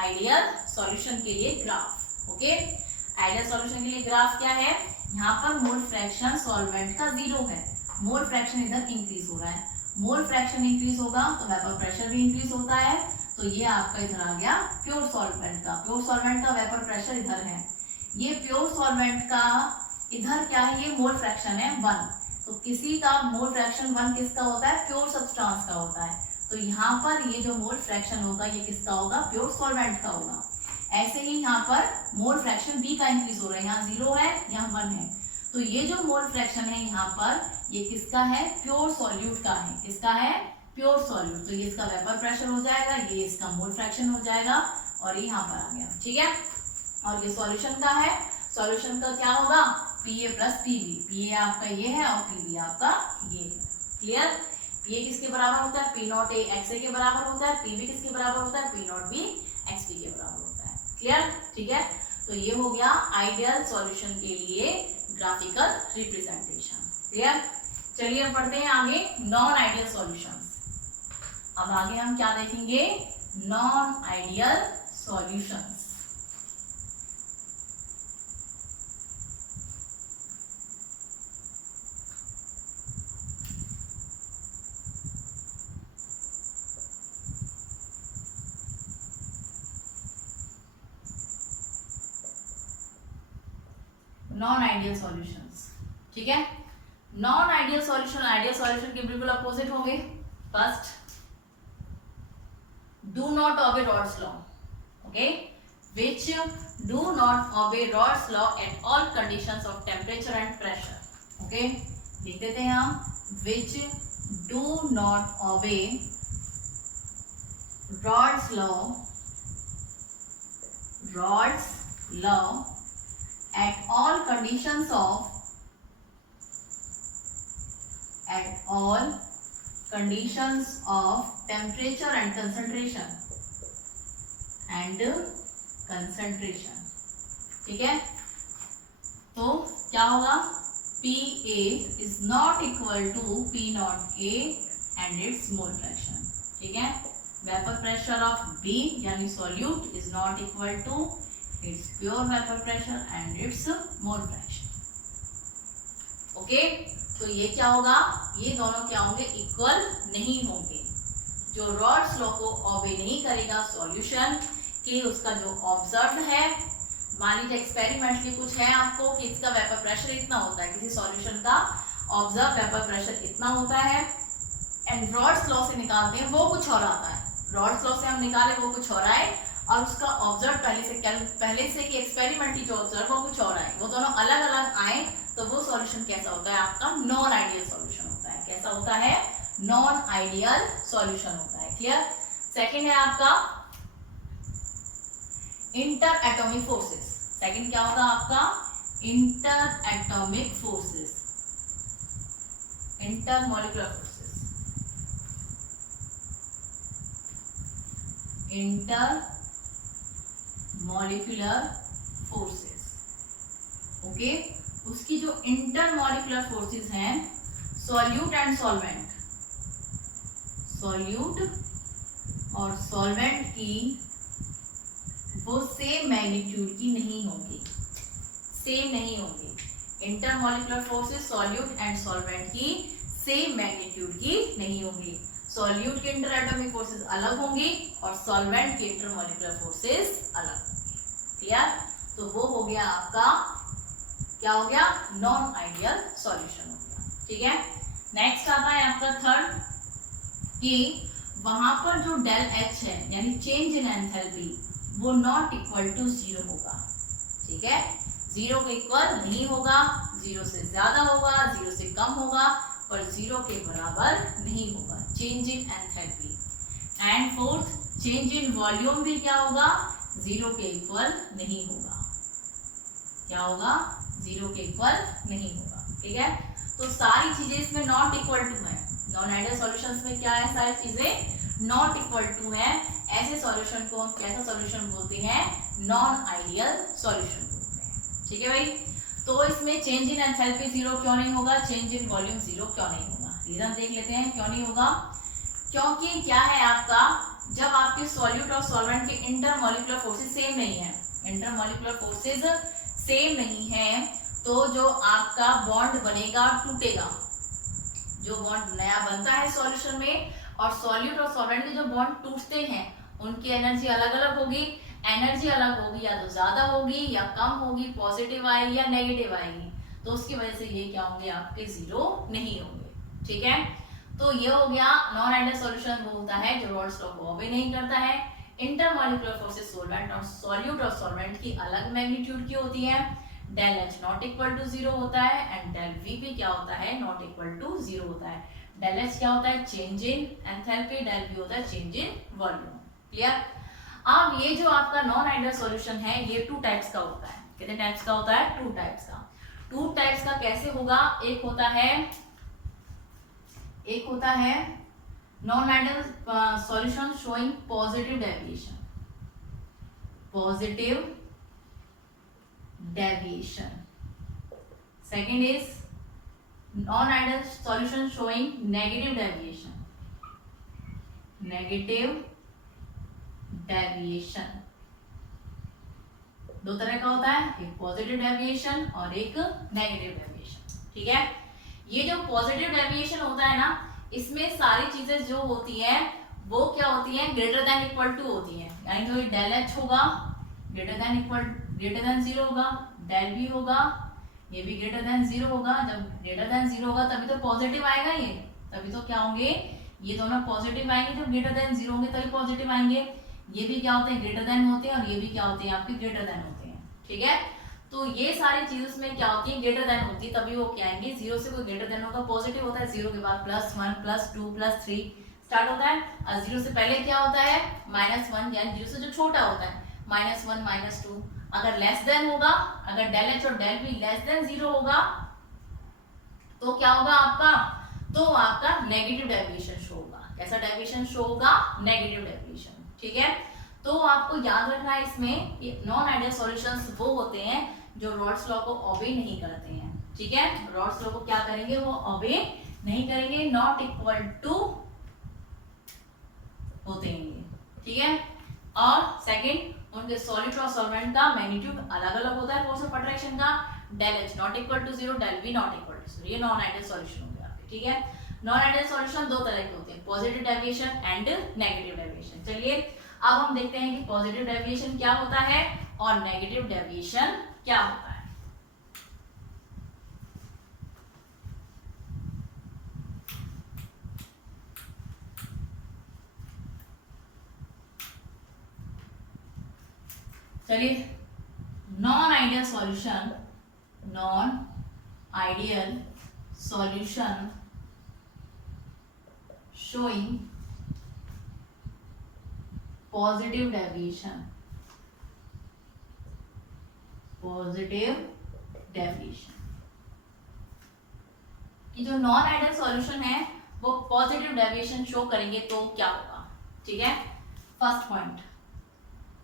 आइडियल सॉल्यूशन के लिए ग्राफ, ओके। आइडियल सॉल्यूशन के लिए ग्राफ क्या है, यहाँ पर मोल फ्रैक्शन सॉल्वेंट का 0 है, मोल फ्रैक्शन इधर इंक्रीज हो रहा है, मोल फ्रैक्शन इंक्रीज होगा तो वेपर प्रेशर भी इंक्रीज होता है। तो ये आपका इधर आ गया प्योर सॉल्वेंट का, प्योर सॉल्वेंट का वेपर प्रेशर इधर है, ये प्योर सॉल्वेंट का इधर क्या है, ये मोल फ्रैक्शन है 1। तो किसी का मोल फ्रैक्शन 1 किसका होता है, प्योर सब्सटेंस का होता है। तो यहाँ पर ये जो मोल फ्रैक्शन होगा ये किसका होगा, प्योर सॉल्वेंट का होगा। ऐसे ही यहाँ पर मोल फ्रैक्शन बी का इंक्रीज हो रहा है, यहाँ 0 है, यहाँ 1 है, तो ये जो मोल फ्रैक्शन है यहाँ पर ये किसका है, प्योर सॉल्यूट का है। किसका है, प्योर सॉल्यूट। तो ये इसका वेपर प्रेशर हो जाएगा, ये इसका मोल फ्रैक्शन हो जाएगा, और ये यहाँ पर आ गया, ठीक है। और ये सॉल्यूशन का है, सॉल्यूशन का क्या होगा, P A plus P B, P A आपका ये है और पी बी आपका ये है। क्लियर, पी ए किसके बराबर होता है, पी नॉट ए एक्स ए के बराबर होता है, पी बी किसके बराबर होता है, P not B X B के बराबर होता है। क्लियर, ठीक है। तो ये हो गया आइडियल सॉल्यूशन के लिए ग्राफिकल रिप्रेजेंटेशन। क्लियर, चलिए अब पढ़ते हैं आगे नॉन आइडियल सॉल्यूशंस। अब आगे हम क्या देखेंगे, non ideal solutions. Non ideal solutions, ठीक है। Non ideal solution ideal solution के बिल्कुल अपोजिट होंगे। First, do not obey rods law, okay, which do not obey Rod's law at all conditions of temperature and pressure, okay। लिख देते हैं हम, which do not obey Rod's law at all conditions of temperature and concentration, ठीक है। तो क्या होगा, P A is not equal to P not A and its mole fraction, ठीक है। वेपर प्रेशर ऑफ बी यानी solute is not equal to its pure vapour pressure and its mole fraction, okay. तो ये क्या होगा, ये दोनों क्या होंगे, इक्वल नहीं होंगे। जो रॉड्स लॉ को ओबे नहीं करेगा सॉल्यूशन कि उसका जो ऑब्जर्व है, मान लीजिए एक्सपेरिमेंटली कुछ है आपको कि इसका वेपर प्रेशर इतना होता है, किसी सॉल्यूशन का ऑब्जर्व वेपर प्रेशर इतना होता है, एंड रॉड्स लॉ से निकालते हैं वो कुछ और आता है। रॉड्स लॉ से हम निकाले वो कुछ और आए, और उसका ऑब्जर्व पहले से कि एक्सपेरिमेंटली जो ऑब्जर्व वो कुछ और आए, वो दोनों अलग अलग आए, तो वो सॉल्यूशन कैसा होता है, आपका नॉन आइडियल सॉल्यूशन होता है। कैसा होता है, नॉन आइडियल सॉल्यूशन होता है। क्लियर। सेकंड है आपका इंटर एटॉमिक फोर्सेस। सेकंड क्या होगा आपका, inter atomic forces, intermolecular forces, inter molecular forces. Okay, उसकी जो इंटरमॉलिक्यूलर फोर्सेस हैं, सॉल्यूट एंड सॉल्वेंट, सॉल्यूट और सॉल्वेंट की वो सेम मैग्नीट्यूड की नहीं होगी, सेम नहीं होगी। Intermolecular forces solute and solvent की सेम मैग्नीट्यूड की नहीं होगी। सॉल्यूट के इंटर एटॉमिक फोर्सेस अलग होंगी और सॉल्वेंट के इंटरमॉलिक्यूलर फोर्सेस अलग होंगी। क्लियर? तो वो हो गया आपका, क्या हो गया, नॉन आइडियल सॉल्यूशन हो गया। ठीक है, नेक्स्ट आता है आपका थर्ड, कि वहां पर जो डेल एच है यानी चेंज इन एंथैल्पी वो नॉट इक्वल टू 0 होगा। ठीक है, 0 के इक्वल नहीं होगा, 0 से ज्यादा होगा, 0 से कम होगा, पर 0 के बराबर नहीं होगा, change in enthalpy. And fourth, change in volume भी क्या होगा, 0 के इक्वल नहीं होगा। क्या होगा, 0 के इक्वल नहीं होगा। ठीक है, तो सारी चीजें इसमें नॉट इक्वल टू है। नॉन आइडियल सॉल्यूशंस में क्या है, सारी चीजें नॉट इक्वल टू है। ऐसे सॉल्यूशन को हम कैसा सॉल्यूशन बोलते हैं, नॉन आइडियल सॉल्यूशन बोलते हैं। ठीक है भाई, तो इसमें चेंज इन एंथैल्पी 0 क्यों नहीं होगा, चेंज इन वॉल्यूम 0 क्यों नहीं होगा? रीजन देख लेते हैं क्यों नहीं होगा। क्योंकि क्या है आपका, जब आपके सॉल्यूट और सॉल्वेंट के इंटरमॉलिक्यूलर फोर्सेस सेम नहीं है, इंटरमॉलिक्यूलर फोर्सेस सेम नहीं है, तो जो आपका बॉन्ड बनेगा टूटेगा। जो बॉन्ड नया बनता है सॉल्यूशन में, और सॉल्यूट और सॉल्वेंट के जो बॉन्ड टूटते हैं उनकी एनर्जी अलग अलग होगी। एनर्जी अलग होगी, या तो ज्यादा होगी या कम होगी, पॉजिटिव आएगी या नेगेटिव आएगी, तो उसकी वजह से ये क्या होंगे, आपके 0 नहीं होंगे। ठीक है, तो ये हो गया नॉन आइडियल सॉल्यूशन बोलता है जो रॉल्स लॉ को ओबे नहीं करता है। इंटरमॉलिक्यूलर फोर्सेस सॉल्वेंट और सॉल्यूट और सॉल्वेंट की अलग मैग्नीट्यूड की होती है। Del H not equal to 0 होता है एंड डेल वी भी क्या होता है, नॉट इक्वल टू 0 होता है। डेल एच क्या होता है, change in enthalpy, del V होता है चेंज इन वॉल्यूम। क्लियर? अब ये जो आपका नॉन आइडियल सॉल्यूशन है ये 2 टाइप्स का होता है। कितने टाइप्स का होता है, 2 टाइप्स का। 2 टाइप्स का कैसे होगा, एक होता है non ideal solution showing positive deviation, positive deviation. Second is non ideal solution showing negative deviation, negative deviation. 2 तरह का होता है, एक पॉजिटिव डेविएशन और एक नेगेटिव डेविएशन। ठीक है, ये जो पॉजिटिव डेविएशन होता है ना, इसमें सारी चीजें जो होती हैं वो क्या होती हैं, ग्रेटर देन इक्वल टू होती हैं। यानी जो डेल एच होगा ग्रेटर देन 0 होगा, डेल वी होगा ये भी ग्रेटर देन 0 होगा। जब ग्रेटर देन 0 होगा तभी तो पॉजिटिव आएगा, ये तभी तो क्या होंगे, ये दोनों पॉजिटिव आएंगे। जब ग्रेटर देन 0 होंगे तभी पॉजिटिव आएंगे। ये भी क्या होते हैं, ग्रेटर देन होते हैं, और ये भी क्या होते हैं, आपके ग्रेटर देन होते हैं। ठीक है, तो ये सारी चीज उसमें क्या होती है, ग्रेटर देन होती है, तभी वो क्या आएंगे, 0 से कोई ग्रेटर देन होगा, पॉजिटिव होता है। 0 के बाद +1 +2 +3 स्टार्ट होता है, और 0 से पहले क्या होता है, -1, यानी 0 से जो छोटा होता है, -1 -2। अगर लेस देन होगा, अगर डेल एच और डेल वी लेस देन 0 होगा तो क्या होगा आपका, तो आपका नेगेटिव डेविएशन शो होगा। कैसा डेविएशन शो होगा, नेगेटिव डेविएशन। ठीक है, तो आपको याद रखना है इसमें कि नॉन आइडियल सॉल्यूशंस वो होते हैं जो रॉल्स लॉ को ओबे नहीं करते हैं। ठीक है, रॉल्स लॉ को क्या करेंगे, वो ओबे नहीं करेंगे, नॉट इक्वल टू होते हैं। ठीक है, और सेकंड, उनके सॉलिड और सॉल्वेंट का मैग्नीट्यूड अलग अलग होता है फोर्स ऑफ अट्रैक्शन का। Del H not equal to 0, del V not equal to 0। ये नॉन आइडियल सॉल्यूशन हो गया आपके। ठीक है, नॉन आइडियल सॉल्यूशन 2 तरह के होते हैं, positive deviation and negative deviation. चलिए अब हम देखते हैं कि पॉजिटिव डेविएशन क्या होता है और नेगेटिव डेविएशन क्या होता है। चलिए, non ideal solution, non ideal solution showing positive deviation, positive deviation, कि जो नॉन आइडियल सॉल्यूशन है वो पॉजिटिव डेविएशन शो करेंगे तो क्या होगा। ठीक है, फर्स्ट पॉइंट,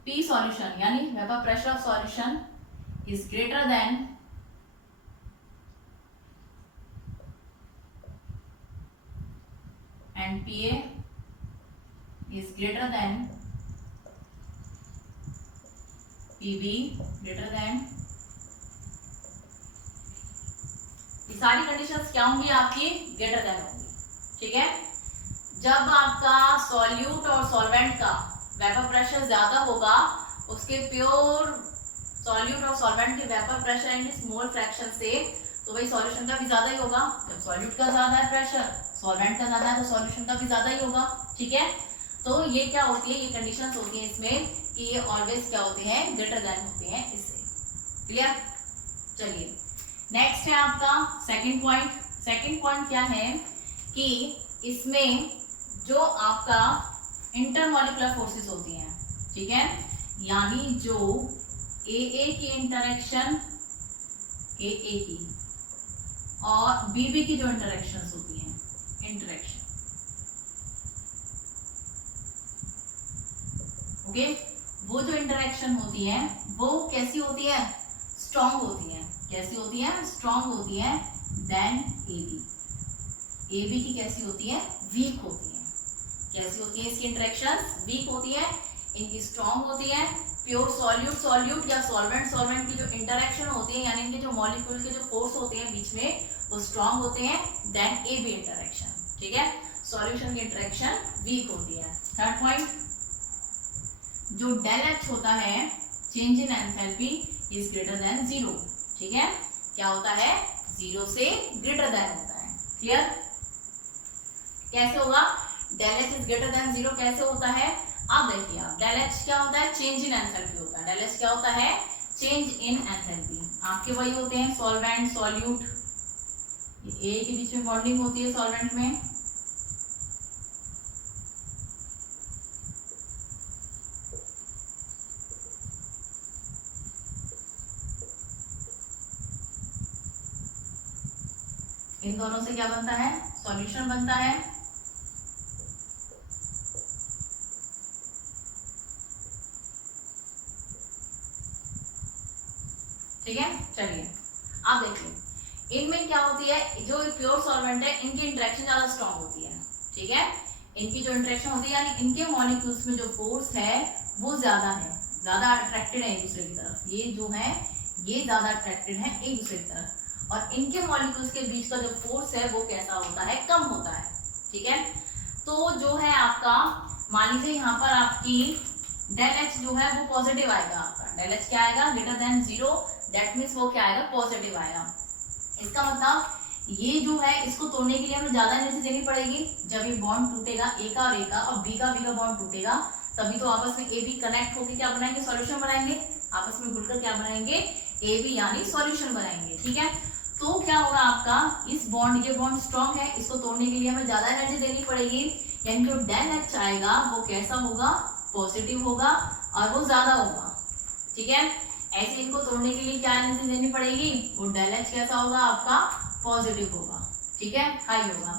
पी सॉल्यूशन यानी vapour pressure of solution is greater then and PA is greater than PB greater than, ये सारी कंडीशंस क्या होंगी आपकी, ग्रेटर देन होंगी। ठीक है, जब आपका सॉल्यूट और सॉल्वेंट का वेपर प्रेशर ज्यादा होगा, उसके प्योर सॉल्यूट और सॉल्वेंट के vapour pressure in small fraction से, तो वही सॉल्यूशन का भी ज्यादा ही होगा। जब सॉल्यूट का ज्यादा है प्रेशर, सॉल्वेंट का ज्यादा है, तो सॉल्यूशन का भी ज्यादा ही होगा। ठीक है, तो ये क्या होती है, ये कंडीशंस होती हैं इसमें कि ये ऑलवेज क्या होते हैं, ग्रेटर देन होते हैं इससे। क्लियर, चलिए नेक्स्ट है आपका सेकंड पॉइंट। सेकंड पॉइंट क्या है कि इसमें जो आपका इंटरमॉलिक्यूलर फोर्सेस होती हैं, ठीक है, यानी जो AA की इंटरेक्शन AA की और BB की जो इंटरेक्शंस होती हैं, इंटरेक्शन, ओके, वो जो इंटरेक्शन होती है वो कैसी होती है, स्ट्रॉन्ग होती है। कैसी होती है, स्ट्रॉन्ग होती है देन AB। AB की कैसी होती है, वीक होती है। कैसी होती है इसकी इंटरेक्शंस, वीक होती है, इनकी स्ट्रॉन्ग होती है। प्योर सॉल्यूट सॉल्यूट या सॉल्वेंट सॉल्वेंट की जो इंटरेक्शन होती है, यानी इनके जो मॉलिक्यूल के जो फोर्स होते हैं बीच में, वो स्ट्रॉन्ग होते हैं देन AB इंटरेक्शन। ठीक है, सॉल्यूशन की इंटरेक्शन वीक होती है। थर्ड पॉइंट, जो डेल H होता है, change in enthalpy is greater than 0। ठीक है, क्या होता है, 0 से ग्रेटर देन होता है। क्लियर, कैसे होगा, del H is greater than 0 कैसे होता है, अब देखिए आप, डेल H क्या होता है, चेंज इन एंथैल्पी होता है। डेल H क्या होता है, चेंज इन एंथैल्पी। आपके वही होते हैं सॉल्वेंट सॉल्यूट, ये A के बीच में बॉन्डिंग होती है सॉल्वेंट में, इन दोनों से क्या बनता है, सॉल्यूशन बनता है। ठीक है, चलिए आप देखिए, इनमें क्या होती है, जो प्योर सॉल्वेंट है इनकी इंटरेक्शन ज्यादा स्ट्रांग होती है। ठीक है, इनकी जो इंटरेक्शन होती है, यानी इनके मॉलिक्यूल्स में जो फोर्स है वो ज्यादा है, ज्यादा अट्रैक्टेड है एक दूसरे की तरफ। ये जो है ये ज्यादा अट्रैक्टेड है एक दूसरे की तरफ, और इनके मॉलिक्यूल्स के बीच का जो फोर्स है वो कैसा होता है, कम होता है। ठीक है, तो जो है आपका, मान लीजिए यहाँ पर आपकी डेल H जो है वो पॉजिटिव आएगा। आपका डेल H क्या आएगा, ग्रेटर देन 0, दैट मीन्स वो क्या आएगा, पॉजिटिव आएगा। इसका मतलब ये जो है इसको तोड़ने के लिए हमें ज्यादा एनर्जी देनी पड़ेगी। जब ये बॉन्ड टूटेगा A का और A का, और B का बॉन्ड टूटेगा, तभी तो आपस में AB कनेक्ट होकर क्या बनाएंगे, सॉल्यूशन बनाएंगे। आपस में जुड़कर क्या बनाएंगे, AB यानी सॉल्यूशन बनाएंगे। ठीक है, तो क्या होगा आपका, इस बॉन्ड, ये बॉन्ड स्ट्रॉन्ग है, इसको तोड़ने के लिए हमें ज्यादा एनर्जी देनी पड़ेगी, यानी जो डेल H आएगा वो कैसा होगा, पॉजिटिव होगा और वो ज्यादा होगा। ठीक है, ऐसे इनको तोड़ने के लिए क्या एनर्जी देनी पड़ेगी, वो डेल H कैसा होगा आपका, पॉजिटिव होगा। ठीक है, हाई होगा।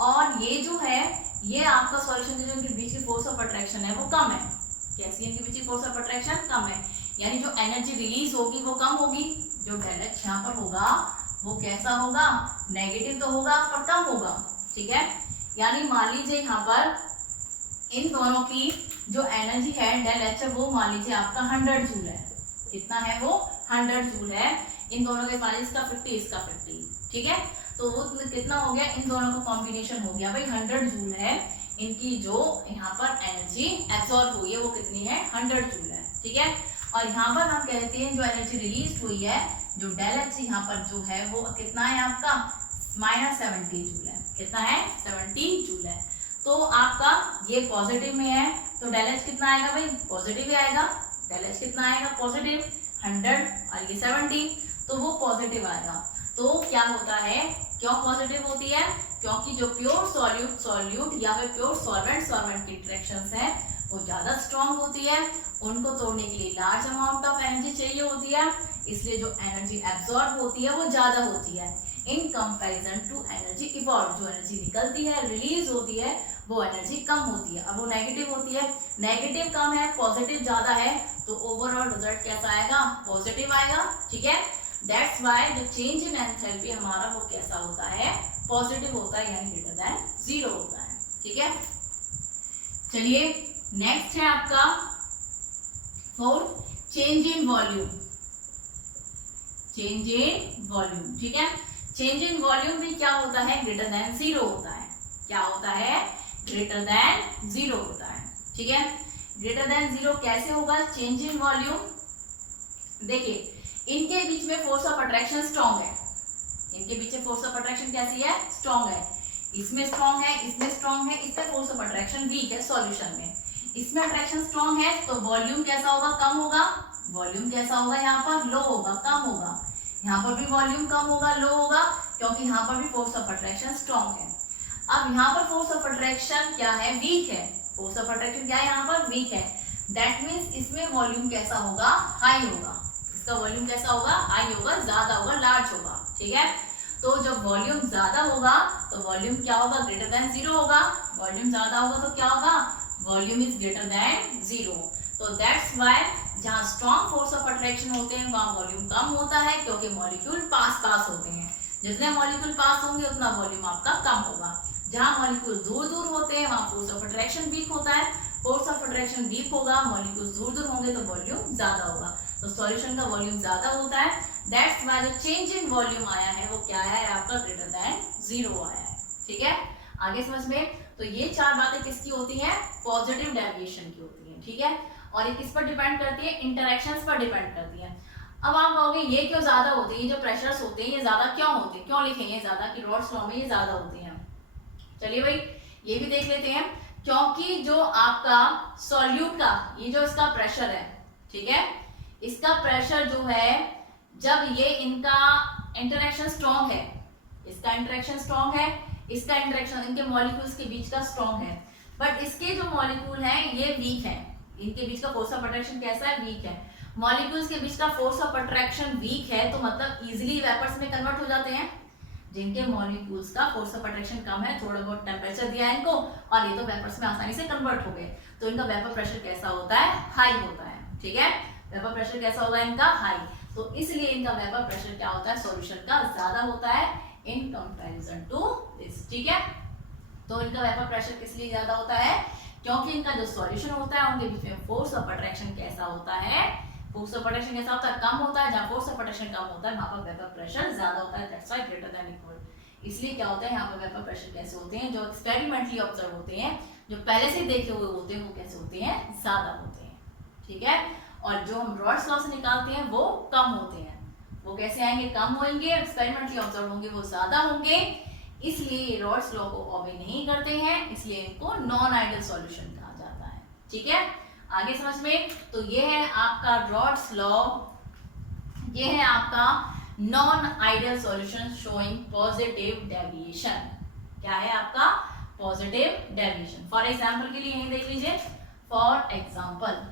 और ये जो है, ये आपका सॉल्यूशन जो इनके बीच की फोर्स ऑफ अट्रैक्शन है वो कम है। कैसी इनके बीच की फोर्स ऑफ अट्रैक्शन कम है, यानी जो एनर्जी रिलीज होगी वो कम होगी। जो डेल H यहाँ पर होगा वो कैसा होगा, नेगेटिव तो होगा पर कम होगा। ठीक है, यानी मान लीजिए यहाँ पर इन दोनों की जो एनर्जी है डेल H है, वो मान लीजिए आपका 100 जूल है। कितना है वो, 100 जूल है। इन दोनों के पास इसका 50, इसका 50। ठीक है, तो वो कितना हो गया, इन दोनों का कॉम्बिनेशन हो गया भाई 100 जूल है। इनकी जो यहाँ पर एनर्जी एब्सॉर्ब हुई है वो कितनी है, 100 जूल है। ठीक है, और यहाँ पर हम कहते हैं जो एनर्जी रिलीज हुई है, जो डेल H यहाँ पर जो है वो कितना है आपका, -70 जूल है। कितना है, 70 जूल है। तो आपका ये पॉजिटिव में है, तो डेल H कितना आएगा भाई, पॉजिटिव ही आएगा। डेल H कितना आएगा, पॉजिटिव 100 और ये 70, तो वो पॉजिटिव आएगा। तो क्या होता है, क्यों पॉजिटिव होती है, क्योंकि जो प्योर सॉल्यूट सॉल्यूट या फिर प्योर सॉल्वेंट सॉल्वेंट की इंटरेक्शंस है वो ज्यादा स्ट्रॉन्ग होती है। उनको तोड़ने के लिए लार्ज अमाउंट ऑफ एनर्जी चाहिए होती है, इसलिए जो एनर्जी एब्जॉर्ब होती है वो ज्यादा होती है in comparison to energy evolve. जो एनर्जी निकलती है, रिलीज होती है, वो एनर्जी कम होती है। अब वो नेगेटिव होती है, नेगेटिव कम है, पॉजिटिव ज्यादा है, तो ओवरऑल रिजल्ट कैसा आएगा? पॉजिटिव आएगा। ठीक है, दैट्स व्हाई जो चेंज इन एंथैल्पी हमारा वो कैसा होता है? पॉजिटिव होता है, यानी ग्रेटर देन 0 होता है। ठीक है, चलिए नेक्स्ट है आपका fourth, change in volume. Change in volume, ठीक है, चेंज इन वॉल्यूम भी क्या होता है? ग्रेटर देन 0 होता है। क्या होता है? ग्रेटर देन 0 होता है। ठीक है, ग्रेटर देन 0 कैसे होगा चेंज इन वॉल्यूम? देखिए इनके बीच में फोर्स ऑफ अट्रैक्शन स्ट्रॉन्ग है। इनके बीच में फोर्स ऑफ अट्रैक्शन कैसी है? स्ट्रॉन्ग है। इसमें स्ट्रॉन्ग है, इसमें स्ट्रॉन्ग है, इसमें फोर्स ऑफ अट्रैक्शन वीक है सॉल्यूशन में। इसमें अट्रैक्शन स्ट्रॉन्ग है तो वॉल्यूम कैसा होगा? कम होगा। वॉल्यूम कैसा होगा? यहाँ पर लो होगा, कम होगा। यहाँ पर भी वॉल्यूम कम होगा, लो होगा, क्योंकि यहाँ पर भी फोर्स ऑफ अट्रैक्शन स्ट्रॉन्ग है। अब यहाँ पर फोर्स ऑफ अट्रैक्शन क्या है? वीक है। फोर्स ऑफ अट्रैक्शन क्या है? यहाँ पर वीक है। दैट मीन्स इसमें वॉल्यूम कैसा होगा? हाई होगा। इसका वॉल्यूम कैसा होगा? हाई होगा, ज्यादा होगा, लार्ज होगा। ठीक है, तो जब वॉल्यूम ज्यादा होगा तो वॉल्यूम क्या होगा? ग्रेटर देन 0 होगा। वॉल्यूम ज्यादा होगा तो क्या होगा? Volume is greater than 0। तो दैट्स व्हाई जहाँ स्ट्रॉन्ग फोर्स ऑफ अट्रैक्शन होते हैं वहाँ वॉल्यूम कम होता है, क्योंकि मॉलिक्यूल पास होते हैं। जितने मॉलिक्यूल पास होंगे उतना वॉल्यूम आपका कम होगा। जहाँ मॉलिक्यूल दूर दूर होते हैं वहाँ फोर्स ऑफ अट्रैक्शन वीक होता है। फोर्स ऑफ अट्रैक्शन वीक होगा, मॉलिक्यूल दूर दूर होंगे तो वॉल्यूम ज्यादा होगा। तो सॉल्यूशन का वॉल्यूम ज्यादा होता है। दैट्स व्हाई जो चेंज इन वॉल्यूम आया है वो क्या है? आपका ग्रेटर देन 0 आया है। ठीक है, आगे समझ में? तो ये चार बातें किसकी होती हैं? पॉजिटिव डेविएशन की होती हैं। ठीक है, और ये किस पर डिपेंड करती है? इंटरैक्शंस पर डिपेंड करती है। अब आप कहोगे ये क्यों ज्यादा होते हैं? ये जो प्रेशर्स होते हैं ये ज्यादा क्यों होते हैं? क्यों लिखेंगे ज्यादा कि रॉड्स लॉ में ये ज्यादा होते हैं? चलिए भाई ये भी देख लेते हैं। क्योंकि जो आपका सॉल्यूट का ये जो इसका प्रेशर है, ठीक है, इसका प्रेशर जो है जब ये इनका इंटरेक्शन स्ट्रॉन्ग है, इसका इंटरेक्शन स्ट्रॉन्ग है, इसका इंटरेक्शन इनके मॉलिक्यूल्स के बीच का स्ट्रॉन्ग है, बट इसके जो मॉलिक्यूल हैं ये वीक है। इनके बीच का फोर्स ऑफ अट्रैक्शन कैसा है? वीक है। मॉलिक्यूल्स के बीच का फोर्स ऑफ अट्रैक्शन वीक है तो मतलब इजीली वेपर्स में कन्वर्ट हो जाते हैं। जिनके मॉलिक्यूल्स का फोर्स ऑफ अट्रैक्शन कम है, थोड़ा बहुत टेम्परेचर दिया है इनको और ये तो वेपर्स में आसानी से कन्वर्ट हो गए, तो इनका वेपर प्रेशर कैसा होता है? हाई होता है। ठीक है, वेपर प्रेशर कैसा होगा इनका? हाई। तो इसलिए इनका वेपर प्रेशर क्या होता है? सॉल्यूशन का ज्यादा होता है इन कंपैरिजन टू दिस। ठीक है, तो इनका वेपर प्रेशर किस लिए ज्यादा होता है? क्योंकि इनका जो सॉल्यूशन होता है उनके बीच में फोर्स ऑफ अट्रैक्शन कैसा होता है? फोर्स ऑफ अट्रैक्शन कैसा होता है? कम होता है। जहां फोर्स ऑफ अट्रैक्शन कम होता है वहां पर वेपर प्रेशर ज्यादा होता है। That's why greater than equal. इसलिए क्या होता है यहाँ पर वेपर प्रेशर कैसे होते हैं? जो एक्सपेरिमेंटली ऑब्जर्व होते हैं, जो पहले से देखे हुए होते हैं, वो कैसे होते हैं? ज्यादा होते हैं। ठीक है, और जो हम रॉड्स लॉ से निकालते हैं वो कम होते हैं। वो कैसे आएंगे? कम होंगे। एक्सपेरिमेंटली ऑब्जर्व होंगे वो ज्यादा होंगे, इसलिए रॉड्स लॉ को ऑबे नहीं करते हैं, इसलिए इनको नॉन आइडियल सॉल्यूशन कहा जाता है। ठीक है, आगे समझ में? तो ये है आपका रॉड्स लॉ, ये है आपका non ideal solution showing positive deviation. क्या है आपका? Positive deviation. फॉर एग्जांपल के लिए यही देख लीजिए। फॉर एग्जांपल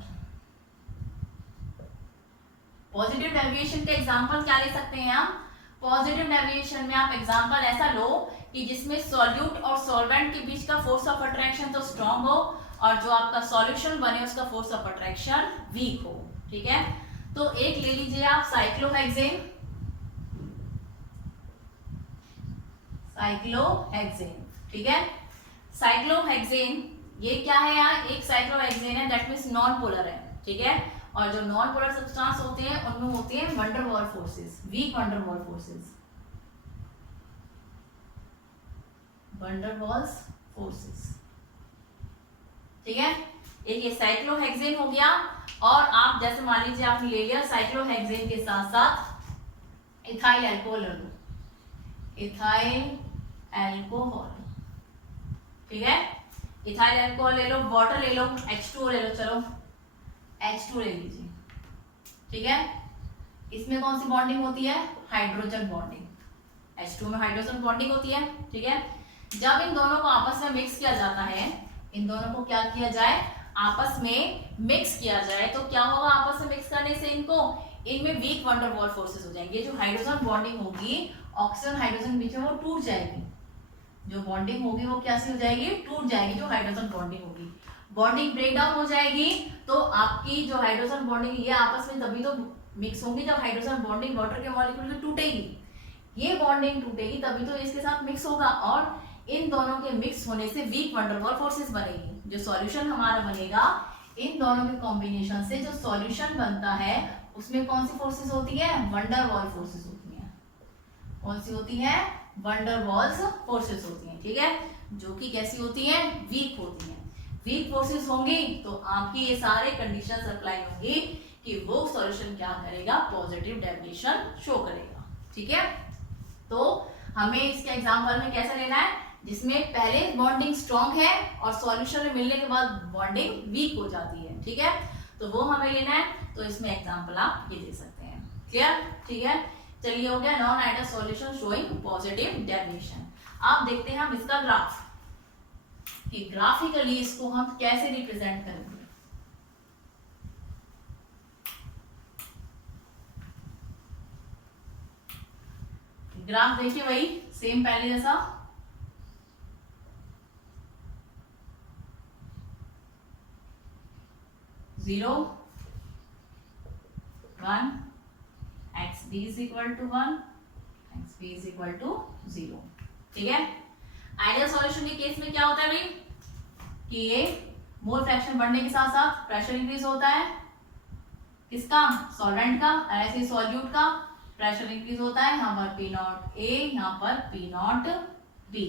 पॉजिटिव डेविएशन का एग्जांपल क्या ले सकते हैं हम? पॉजिटिव डेविएशन में आप एग्जांपल ऐसा लो कि जिसमें सॉल्यूट और सॉल्वेंट के बीच का फोर्स ऑफ अट्रैक्शन तो स्ट्रांग हो और जो आपका सॉल्यूशन बने उसका फोर्स ऑफ अट्रैक्शन वीक हो। ठीक है, तो एक ले लीजिए आप साइक्लोहेक्सेन। साइक्लोहेक्सेन, ठीक है, साइक्लोहेक्सेन ये क्या है यार? एक साइक्लोहेक्सेन है, दैट मींस नॉन पोलर है। ठीक है, और जो नॉन पोलर सब्सटेंस होते हैं उनमें होती है van der Waal forces, weak van der Waal forces, van der Waals forces. ठीक है, एक ये साइक्लोहेक्सेन हो गया, और आप जैसे मान लीजिए आपने ले लिया साइक्लोहेक्सेन के साथ साथ इथाइल अल्कोहल ले लो, इथाइल अल्कोहल। ठीक है, इथाइल अल्कोहल ले लो, वाटर ले लो, H2O ले लो, चलो H2 ले लीजिए। ठीक है, इसमें कौन सी बॉन्डिंग होती है? Hydrogen bonding. H2 में हाइड्रोजन बॉन्डिंग होती है। ठीक है, जब इन दोनों को आपस में मिक्स किया जाता है, इन दोनों को क्या किया जाए? आपस में मिक्स किया जाए तो क्या होगा, आपस में मिक्स करने से इनमें वीक वंडर वॉल फोर्सेस हो जाएंगे। जो हाइड्रोजन बॉन्डिंग होगी ऑक्सीजन हाइड्रोजन बीच में वो टूट जाएगी, जो बॉन्डिंग होगी वो कैसी हो जाएगी, टूट जाएगी। जो हाइड्रोजन बॉन्डिंग होगी, बॉन्डिंग ब्रेक डाउन हो जाएगी तो आपकी जो हाइड्रोजन बॉन्डिंग ये आपस में तभी तो मिक्स होंगी जब हाइड्रोजन बॉन्डिंग वाटर के मॉलिक्यूल से टूटेगी, ये बॉन्डिंग टूटेगी तभी तो इसके साथ मिक्स होगा और इन दोनों के मिक्स होने से वीक वंडर वॉल फोर्सेस बनेगी। जो सॉल्यूशन हमारा बनेगा इन दोनों के कॉम्बिनेशन से जो सॉल्यूशन बनता है उसमें कौन सी फोर्सेस होती है, वंडर वॉल फोर्सेस होती हैं। कौन सी होती है, वंडर वॉल्स फोर्सेस होती हैं, ठीक है, जो कि कैसी होती हैं, वीक होती हैं। वीक फोर्सेस होंगी तो आपकी ये सारे कंडीशंस अप्लाई होंगी कि वो सॉल्यूशन क्या करेगा, पॉजिटिव डेविएशन शो करेगा, ठीक है। तो हमें इसके एग्जांपल में कैसे लेना है, जिसमें पहले बॉन्डिंग स्ट्रॉन्ग है और सॉल्यूशन में मिलने के बाद बॉन्डिंग वीक हो जाती है, ठीक है, तो वो हमें लेना है। तो इसमें एग्जांपल आप ये दे सकते हैं, क्लियर, ठीक है। चलिए हो गया non ideal solution showing positive deviation. आप देखते हैं हम इसका ग्राफ कि ग्राफिकली इसको हम कैसे रिप्रेजेंट करेंगे। ग्राफ देखिए वही सेम पहले जैसा, zero one, X B is equal to one, X B is equal to zero, ठीक है। आइडियल सॉल्यूशन के केस में क्या होता है भाई कि ये मोल फ्रैक्शन बढ़ने के साथ साथ प्रेशर इंक्रीज होता है, किसका, सॉल्वेंट का, ऐसे सॉल्यूट का प्रेशर इंक्रीज होता है। यहाँ पर पी नॉट ए, यहाँ पर पी नॉट बी,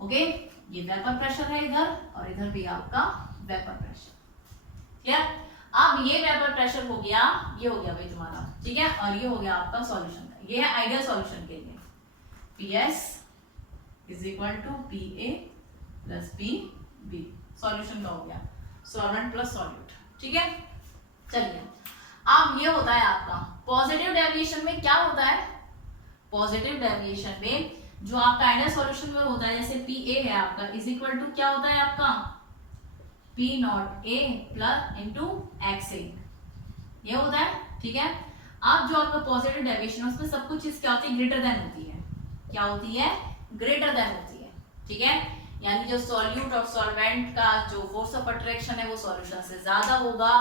ओके। ये वेपर प्रेशर है इधर और इधर भी आपका वेपर प्रेशर, क्लियर। अब ये वेपर प्रेशर हो गया, ये हो गया भाई तुम्हारा, ठीक है, और ये हो गया आपका सॉल्यूशन का। ये है आइडियल सॉल्यूशन के लिए, PS is equal to PA plus PB, solution का हो गया, सॉल्वेंट प्लस सॉल्यूट, ठीक है। चलिए अब ये होता है आपका पॉजिटिव डेविएशन में क्या होता है, पॉजिटिव डेविएशन में जो आपका आइडियल सॉल्यूशन में होता है, जैसे PA है आपका इज इक्वल टू क्या होता है आपका P not A plus into XA, ये होता है, ठीक है। अब जो आपका पॉजिटिव डेविएशन है उसमें सब कुछ चीज क्या होती है, ग्रेटर देन होती है, क्या होती है, ग्रेटर देन होती है, ठीक है। यानी जो सॉल्यूट और सॉल्वेंट का जो फोर्स ऑफ अट्रैक्शन है वो सॉल्यूशन से ज्यादा होगा,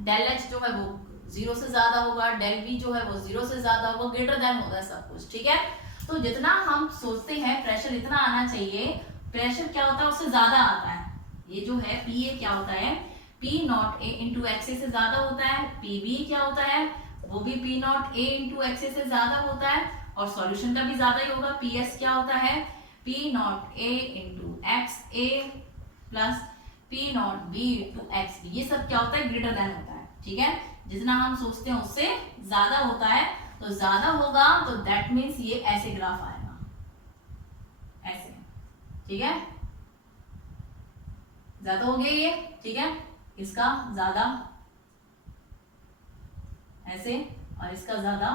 डेल H जो है वो 0 से ज्यादा होगा, डेल V जो है वो 0 से ज्यादा होगा, ग्रेटर देन होता है सब कुछ, ठीक है। तो जितना हम सोचते हैं प्रेशर इतना आना चाहिए, प्रेशर क्या होता है उससे ज्यादा आता है। ये जो है PA क्या होता है, P not A into XA से ज्यादा होता है, PB क्या होता है वो भी P not A into XA से ज्यादा होता है और सॉल्यूशन का भी ज्यादा ही होगा। PS क्या होता है, P not A into XA plus P not B into XB, ये सब क्या होता है, ग्रेटर देन होता है, ठीक है। जितना हम सोचते हैं उससे ज्यादा होता है, तो ज्यादा होगा तो दैट मीन्स ये ऐसे ग्राफ आएगा, ऐसे, ठीक है, ज्यादा हो गया ये, ठीक है, इसका ज्यादा ऐसे और इसका ज्यादा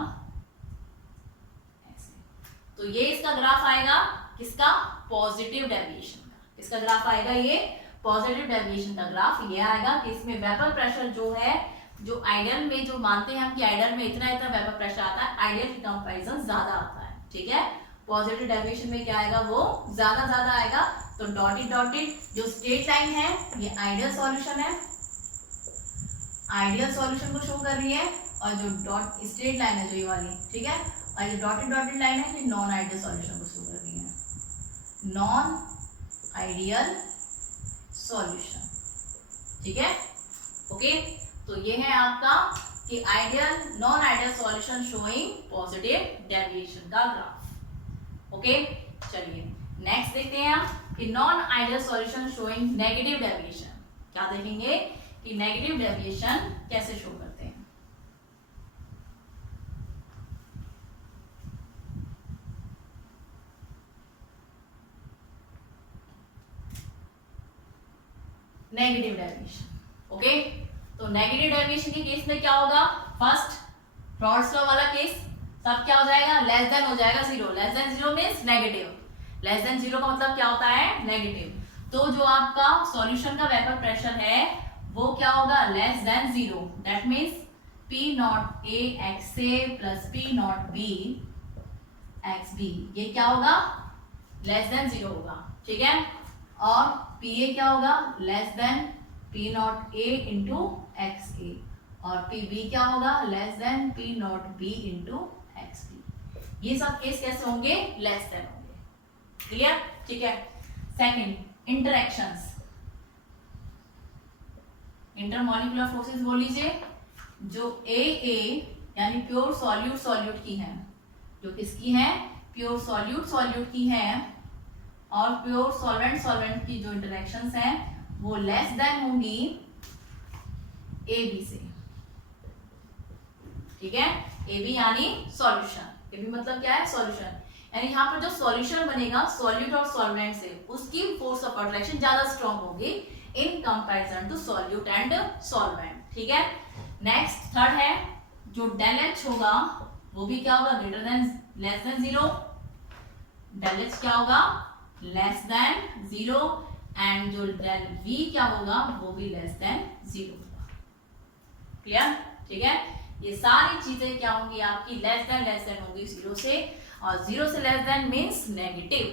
ऐसे, तो ये इसका ग्राफ आएगा किसका, पॉजिटिव डेविएशन का। इसका ग्राफ आएगा ये पॉजिटिव डेविएशन का ग्राफ ये आएगा कि इसमें वेपर प्रेशर जो है, जो आइडियल में जो मानते हैं हम कि आइडियल में इतना इतना वेपर प्रेशर आता है, आइडियल की कंपैरिजन ज्यादा आता है, ठीक है। पॉजिटिव डेविएशन में क्या आएगा, वो ज्यादा आएगा। तो डॉटेड डॉटेड जो स्ट्रेट लाइन है ये आइडियल सॉल्यूशन है, आइडियल सॉल्यूशन को शो कर रही है, और जो डॉट स्ट्रेट लाइन है जो ये वाली, ठीक है, और जो डॉटेड लाइन है ये नॉन आइडियल सॉल्यूशन को शो कर रही है, नॉन आइडियल सॉल्यूशन, ठीक है, ओके। तो ये है आपका कि ideal non ideal solution showing positive deviation का ग्राफ, ओके। चलिए नेक्स्ट देखते हैं हम कि non ideal solution showing negative deviation, क्या देखेंगे कि नेगेटिव डेविएशन कैसे शो करते हैं। Negative deviation, okay. तो नेगेटिव डेविएशन के केस में क्या होगा, फर्स्ट रॉल्स लॉ वाला केस, सब क्या हो जाएगा, लेस देन हो जाएगा 0, less than 0 means negative, less than 0 का मतलब क्या होता है, नेगेटिव। तो जो आपका सॉल्यूशन का वेपर प्रेशर है वो क्या होगा, less than 0। That means P not A X A plus P not B X B, ये क्या होगा, लेस देन 0 होगा, ठीक है। और पी ए क्या होगा, less than P not A into X A, और पी बी क्या होगा, less than P not B into X B. ये सब केस कैसे होंगे, लेस देन होंगे, क्लियर, ठीक है। सेकंड, इंटरैक्शंस, इंटरमॉलिक्यूलर फोर्सेस बोल लीजिए, जो ए यानी प्योर सॉल्यूट की है, जो किसकी है, प्योर सॉल्यूट की है, और प्योर सॉल्वेंट की जो इंटरैक्शंस हैं वो लेस देन होंगी ए बी से, ठीक है। ए बी यानी सॉल्यूशन, ए बी मतलब क्या है, सॉल्यूशन, यानी यहाँ पर जो सॉल्यूशन बनेगा सॉल्यूट और सॉल्वेंट से, उसकी फोर्स ऑफ अट्रैक्शन ज्यादा स्ट्रॉन्ग होगी in comparison to solute and solvent, ठीक है। नेक्स्ट थर्ड है, जो डेल एच होगा वो भी क्या होगा, greater than less than 0, del H क्या होगा, लेस देन 0, एंड जो डेल वी क्या होगा वो भी लेस देन 0 होगा, क्लियर, ठीक है। ये सारी चीजें क्या होंगी आपकी, लेस देन होगी 0 से, और 0 से लेस देन मीन्स नेगेटिव,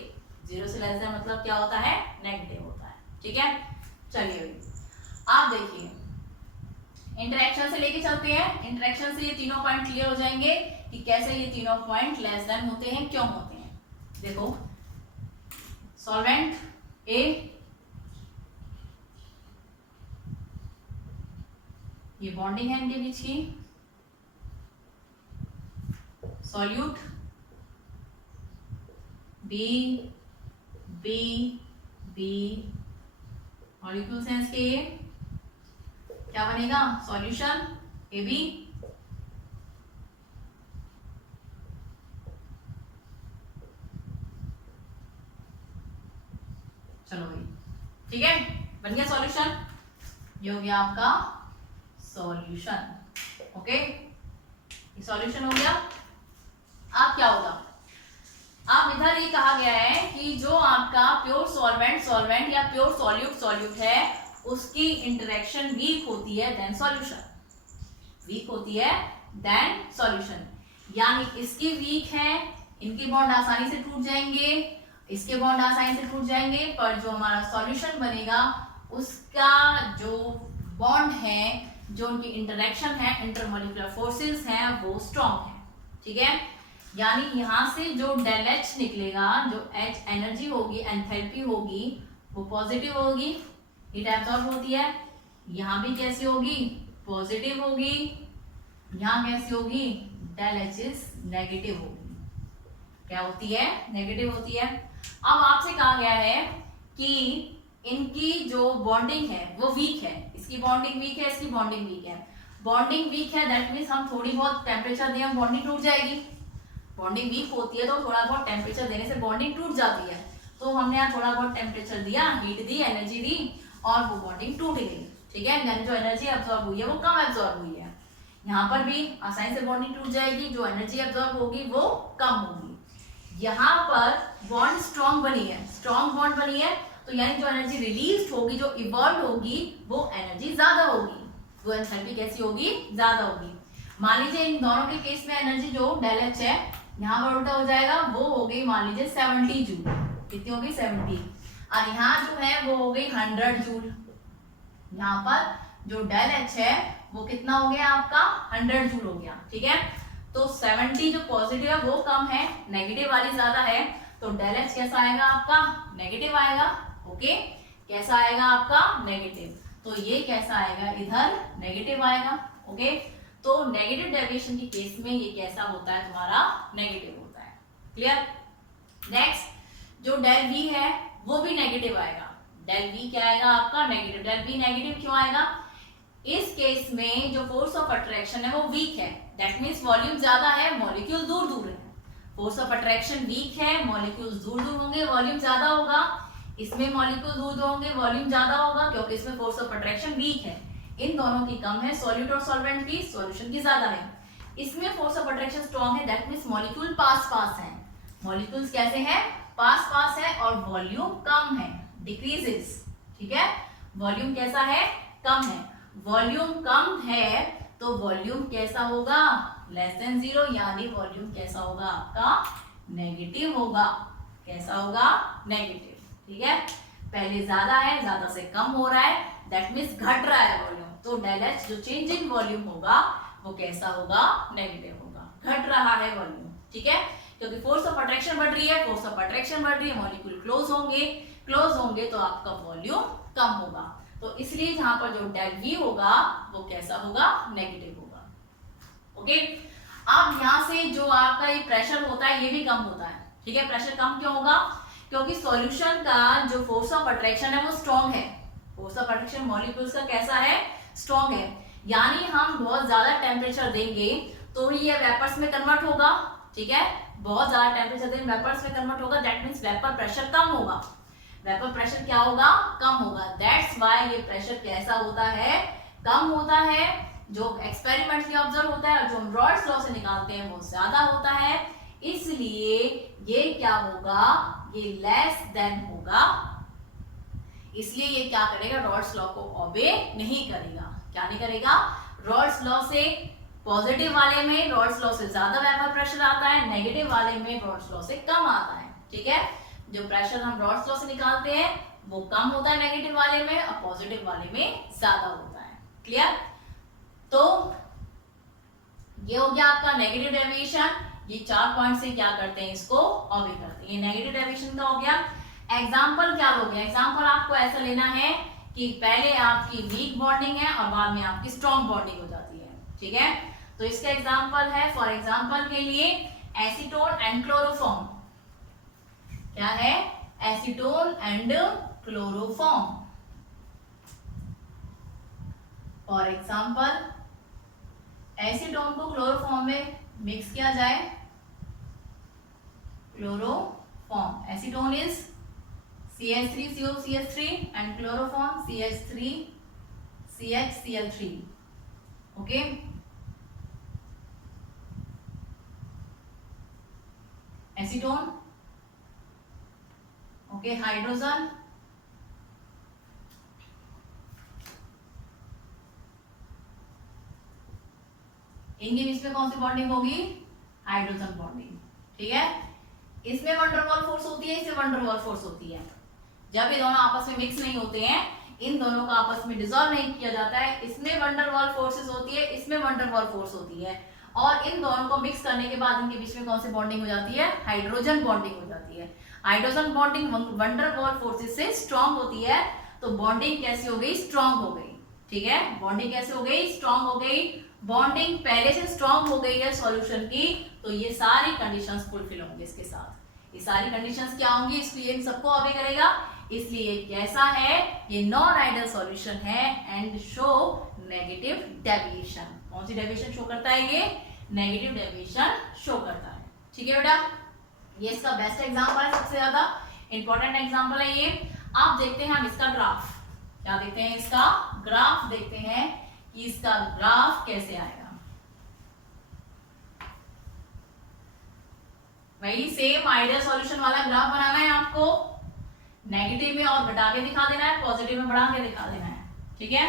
0 से लेस देन मतलब क्या होता है, नेगेटिव होता है, ठीक है। चलिए आप देखिए, इंटरेक्शन से लेके चलते हैं, इंटरेक्शन से ये तीनों पॉइंट क्लियर हो जाएंगे कि कैसे ये तीनों पॉइंट लेस देन होते हैं, क्यों होते हैं। देखो, सॉल्वेंट ए, ये बॉन्डिंग है इनके बीच की, solute B B B, molecules हैं इसके, ये क्या बनेगा, सॉल्यूशन ए बी, चलो भाई, ठीक है, बन गया सॉल्यूशन, ये हो गया आपका सॉल्यूशन, ओके, ये सॉल्यूशन हो गया। अब क्या होगा, अब इधर ये कहा गया है कि जो आपका प्योर सॉल्वेंट या प्योर सॉल्यूट है उसकी इंटरेक्शन वीक होती है देन सॉल्यूशन, वीक होती है देन सॉल्यूशन, यानी इसकी वीक है, इनके बॉन्ड आसानी से टूट जाएंगे, इसके बॉन्ड आसानी से टूट जाएंगे, पर जो हमारा सॉल्यूशन बनेगा उसका जो बॉन्ड है, जो उनकी इंटरेक्शन है, इंटरमॉलिक्यूलर फोर्सेस हैं, वो स्ट्रॉन्ग है, ठीक है। यानी यहाँ से जो डेल एच निकलेगा, जो एच एनर्जी होगी, एंथैल्पी होगी, वो पॉजिटिव होगी, हीट एब्जॉर्ब होती है, यहाँ भी कैसी होगी, पॉजिटिव होगी, यहाँ कैसी होगी, डेल एच इज नेगेटिव होगी, क्या होती है, नेगेटिव होती है। अब आपसे कहा गया है कि इनकी जो बॉन्डिंग है वो वीक है, इसकी बॉन्डिंग वीक है, इसकी बॉन्डिंग वीक है, बॉन्डिंग वीक है दैट मीन्स हम थोड़ी बहुत टेम्परेचर दें बॉन्डिंग टूट जाएगी, बॉन्डिंग वीक होती है तो थोड़ा बहुत टेम्परेचर देने से बॉन्डिंग टूट जाती है, तो हमने यहाँ थोड़ा बहुत टेम्परेचर दिया, हीट दी, एनर्जी दी, और वो बॉन्डिंग टूट गई, ठीक है, यानी जो एनर्जी एब्जॉर्ब हुई है वो कम एब्जॉर्ब हुई है, यहाँ पर भी आसानी से बॉन्डिंग टूट जाएगी, जो एनर्जी एब्जॉर्ब होगी वो कम होगी। यहाँ पर बॉन्ड स्ट्रॉन्ग बनी है, स्ट्रॉन्ग बॉन्ड बनी है, तो यानी जो एनर्जी रिलीज होगी, जो इवॉल्व होगी, वो एनर्जी ज्यादा होगी, वो एंथैल्पी कैसी होगी, ज्यादा होगी। मान लीजिए इन दोनों के केस में एनर्जी जो डेल एच है यहाँ पर उल्टा हो जाएगा, वो हो गई मान लीजिए 70 जूल, कितनी हो गई 70, और यहाँ जो है वो हो गई 100 जूल, यहाँ पर जो डेल एच है वो कितना हो गया आपका 100 जूल हो गया, ठीक है। तो 70 जो पॉजिटिव है वो कम है, नेगेटिव वाली ज्यादा है, तो डेल एच कैसा आएगा आपका, नेगेटिव आएगा, ओके, कैसा आएगा आपका, नेगेटिव, तो ये कैसा आएगा, इधर नेगेटिव आएगा, ओके। तो नेगेटिव डेविएशन के केस में ये कैसा होता है, तुम्हारा नेगेटिव होता है, क्लियर। नेक्स्ट जो डेल वी है वो भी नेगेटिव आएगा, डेल वी क्या आएगा आपका, नेगेटिव, डेल वी नेगेटिव क्यों आएगा, इस केस में जो फोर्स ऑफ अट्रैक्शन है वो वीक है, दैट मीन्स वॉल्यूम ज्यादा है, मॉलिक्यूल दूर दूर है, फोर्स ऑफ अट्रैक्शन वीक है, मॉलिक्यूल्स दूर दूर होंगे, वॉल्यूम ज्यादा होगा, इसमें मॉलिक्यूल दूर दूर होंगे, वॉल्यूम ज्यादा होगा, क्योंकि इसमें फोर्स ऑफ अट्रैक्शन वीक है, इन दोनों की कम है, सॉल्यूट और सॉल्वेंट की, सॉल्यूशन की ज्यादा है, इसमें फोर्स ऑफ अट्रैक्शन स्ट्रॉन्ग है, दैट मीन्स मॉलिक्यूल पास पास है, मॉलिक्यूल्स कैसे हैं, पास पास है, और वॉल्यूम कम है, डिक्रीजेस, ठीक है। वॉल्यूम कैसा है, कम है। वॉल्यूम कम है तो वॉल्यूम कैसा होगा, लेस देन 0, यानी वॉल्यूम कैसा होगा आपका नेगेटिव होगा। कैसा होगा, नेगेटिव, ठीक है। पहले ज्यादा है, ज्यादा से कम हो रहा है, दैट मीन्स घट रहा है वॉल्यूम, तो डेल एच जो चेंज इन वॉल्यूम होगा वो कैसा होगा, नेगेटिव होगा, घट रहा है वॉल्यूम, ठीक है। क्योंकि फोर्स ऑफ अट्रैक्शन बढ़ रही है, फोर्स ऑफ अट्रैक्शन बढ़ रही है, मॉलिक्यूल क्लोज होंगे तो आपका वॉल्यूम कम होगा। तो इसलिए जहां पर जो डेल वी होगा वो कैसा होगा, नेगेटिव होगा। ओके, अब यहां से जो आपका ये प्रेशर होता है ये भी कम होता है, ठीक है। प्रेशर कम क्यों होगा, क्योंकि सॉल्यूशन का जो फोर्स ऑफ अट्रैक्शन है वो स्ट्रॉन्ग है। फोर्स ऑफ अट्रैक्शन मॉलिक्यूल्स का कैसा है, स्ट्रॉन्ग है, यानी हम बहुत ज्यादा टेम्परेचर देंगे तो ये वेपर्स में कन्वर्ट होगा, ठीक है। बहुत ज्यादा टेम्परेचर देंगे वेपर्स में कन्वर्ट होगा, दैट मींस वेपर प्रेशर कम होगा। वेपर प्रेशर क्या होगा, कम होगा। दैट्स व्हाई ये प्रेशर कैसा होता है, कम होता है। जो एक्सपेरिमेंटली ऑब्जर्व होता है और जो हम रॉल्स लॉ से निकालते हैं वो ज्यादा होता है, इसलिए ये क्या होगा, ये लेस देन होगा। इसलिए ये क्या करेगा, रॉल्स लॉ को ओबे नहीं करेगा। क्या नहीं करेगा, रॉल्स लॉ से पॉजिटिव वाले में रॉल्स लॉ से ज्यादा वेपर प्रेशर आता है, नेगेटिव वाले में रॉल्स लॉ से कम आता है, ठीक है। जो प्रेशर हम रॉल्स लॉ से निकालते हैं वो कम होता है नेगेटिव वाले में, और पॉजिटिव वाले में ज्यादा होता है। क्लियर। तो ये हो गया आपका नेगेटिव डेविएशन। ये 4 पॉइंट से क्या करते हैं, इसको ऑबे करते हैं। ये नेगेटिव डेविएशन का हो गया। एग्जाम्पल क्या हो गया, एग्जाम्पल आपको ऐसा लेना है कि पहले आपकी वीक बॉन्डिंग है और बाद में आपकी स्ट्रॉन्ग बॉन्डिंग हो जाती है, ठीक है। तो इसका एग्जाम्पल है, फॉर एग्जाम्पल के लिए एसीटोन एंड क्लोरोफॉर्म। क्या है, acetone and chloroform. For example acetone को क्लोरोफॉर्म में मिक्स किया जाए, chloroform. Acetone is CH3COCH3 and chloroform CH3CHCl3. Okay. Acetone. Okay, hydrogen. इनके बीच में कौन सी बॉन्डिंग होगी, हाइड्रोजन बॉन्डिंग, ठीक है। इसमें वन डर वाल फोर्स होती है, इसमें वन डर वाल फोर्स होती है। जब ये दोनों आपस में मिक्स नहीं होते हैं, इन दोनों का आपस में डिसॉल्व नहीं किया जाता है, इसमें वन डर वाल फोर्सेस होती है, इसमें वन डर वाल फोर्स होती है, और इन दोनों को मिक्स करने के बाद इनके बीच में कौन सी बॉन्डिंग हो जाती है, हाइड्रोजन बॉन्डिंग हो जाती है। हाइड्रोजन बॉन्डिंग वन डर वाल फोर्सेस से स्ट्रॉन्ग होती है, तो बॉन्डिंग कैसी हो गई, स्ट्रॉन्ग हो गई, ठीक है। बॉन्डिंग कैसे हो गई, स्ट्रॉन्ग हो गई। बॉन्डिंग पहले से स्ट्रॉन्ग हो गई है सॉल्यूशन की, तो ये सारी कंडीशंस फुलफिल होंगे इसके साथ। ये सारी कंडीशंस क्या होंगी, इसलिए इन सबको ऑबे करेगा। इसलिए कैसा है, ये नॉन आइडियल सॉल्यूशन है एंड शो नेगेटिव डेविएशन। कौन सी डेविएशन शो करता है, ये नेगेटिव डेविएशन शो करता है, ठीक है बेटा। ये इसका बेस्ट एग्जांपल है, सबसे ज्यादा इंपॉर्टेंट एग्जांपल है ये। आप देखते हैं हम इसका ग्राफ, क्या देखते हैं, इसका ग्राफ देखते हैं कि इसका ग्राफ कैसे आएगा। वही सेम आइडियल सॉल्यूशन वाला ग्राफ बनाना है आपको, नेगेटिव में और घटा के दिखा देना है, पॉजिटिव में बढ़ा के दिखा देना है, ठीक है।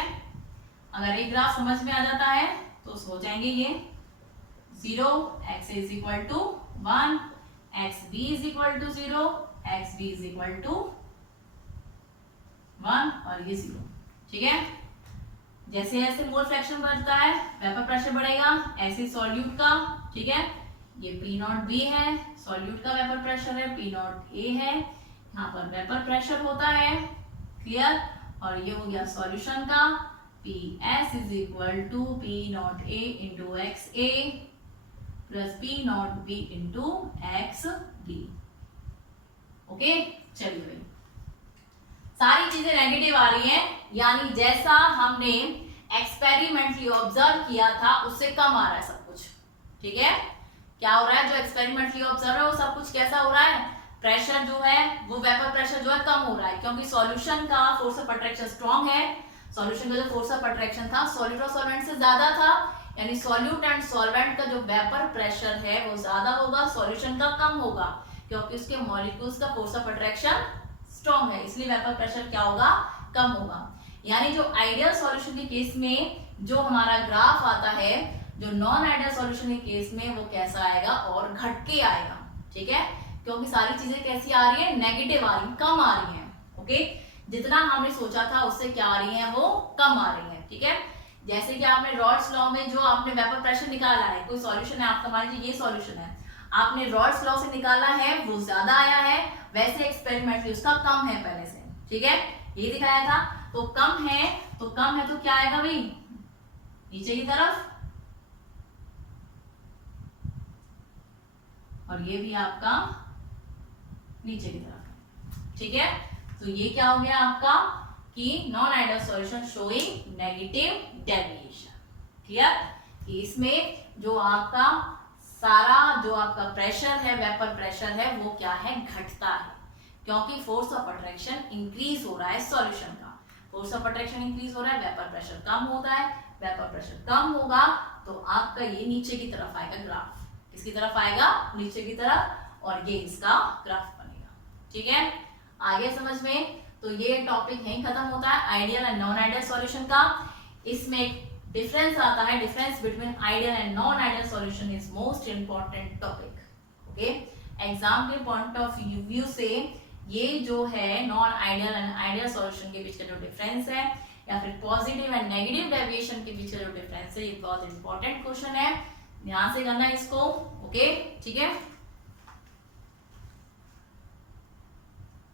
अगर ये ग्राफ समझ में आ जाता है तो हो जाएंगे ये 0, x is equal to 1, X B is equal to 0, X B is equal to 1 और ये 0, ठीक है। जैसे जैसे मोल फ्रैक्शन बढ़ता है वेपर प्रेशर बढ़ेगा, ऐसे सॉल्यूट का, ठीक है। ये P नॉट B है, सॉल्यूट का वेपर प्रेशर है, P नॉट A है, यहाँ पर वेपर प्रेशर होता है, क्लियर। और ये हो गया सॉल्यूशन का, PS is equal to P not A into X A plus P not B into X B. Okay, चलिए भाई, सारी चीजें नेगेटिव आ रही हैं, यानी जैसा हमने एक्सपेरिमेंटली ऑब्जर्व किया था उससे कम आ रहा है सब कुछ, ठीक है। क्या हो रहा है, जो एक्सपेरिमेंटली ऑब्जर्व है वो सब कुछ कैसा हो रहा है, प्रेशर जो है वो वेपर प्रेशर जो है कम हो रहा है, क्योंकि सॉल्यूशन का फोर्स ऑफ अट्रैक्शन स्ट्रॉन्ग है। सॉल्यूशन का जो फोर्स ऑफ अट्रैक्शन था सॉल्यूट और सॉल्वेंट से ज्यादा था, यानी सॉल्यूट एंड सॉल्वेंट का जो वेपर प्रेशर है वो ज्यादा होगा, सॉल्यूशन का कम होगा, क्योंकि उसके मॉलिक्यूल्स का फोर्स ऑफ अट्रैक्शन स्ट्रॉन्ग है, इसलिए वेपर प्रेशर क्या होगा, कम होगा। यानी जो आइडियल सॉल्यूशन के केस में जो हमारा ग्राफ आता है, जो नॉन आइडियल सॉल्यूशन के केस में वो कैसा आएगा, और घट के आएगा। ठीक है, क्योंकि सारी चीजें कैसी आ रही है, नेगेटिव आ रही है, कम आ रही है। ओके, जितना हमने सोचा था उससे क्या आ रही है, वो कम आ रही है। ठीक है, जैसे कि आपने रॉल्स लॉ में जो आपने वेपर प्रेशर निकाला है, कोई सॉल्यूशन है आपका, मान लीजिए ये सॉल्यूशन है, आपने रॉल्स लॉ से निकाला है, वो ज्यादा आया है, वैसे एक्सपेरिमेंट भी उसका कम है पहले से। ठीक है, ये दिखाया था, तो कम है तो क्या आएगा भाई, नीचे की तरफ, और ये भी आपका नीचे की तरफ। ठीक है, तो ये क्या हो गया आपका कि non ideal solution showing negative deviation. Clear, इसमें जो आपका सारा जो आपका प्रेशर है, वेपर प्रेशर है, वो क्या है, घटता है, क्योंकि फोर्स ऑफ अट्रैक्शन इंक्रीज हो रहा है सॉल्यूशन का। फोर्स ऑफ अट्रैक्शन इंक्रीज हो रहा है, वेपर प्रेशर कम होता है, वेपर प्रेशर कम होगा तो आपका ये नीचे की तरफ आएगा ग्राफ। किसकी तरफ आएगा, नीचे की तरफ, और ये इसका ग्राफ बनेगा। ठीक है, आगे समझ में, तो ये टॉपिक यहीं खत्म होता है ideal and non ideal solution का। इसमें एक डिफरेंस आता है, difference between ideal and non ideal solution is most important topic. Okay, exam के पॉइंट ऑफ व्यू से ये जो है non ideal and ideal solution के बीच का जो डिफरेंस है, या फिर पॉजिटिव एंड नेगेटिव डेविएशन के बीच का जो डिफरेंस है, ये बहुत इंपॉर्टेंट क्वेश्चन है, ध्यान से करना इसको। ओके, ठीक है।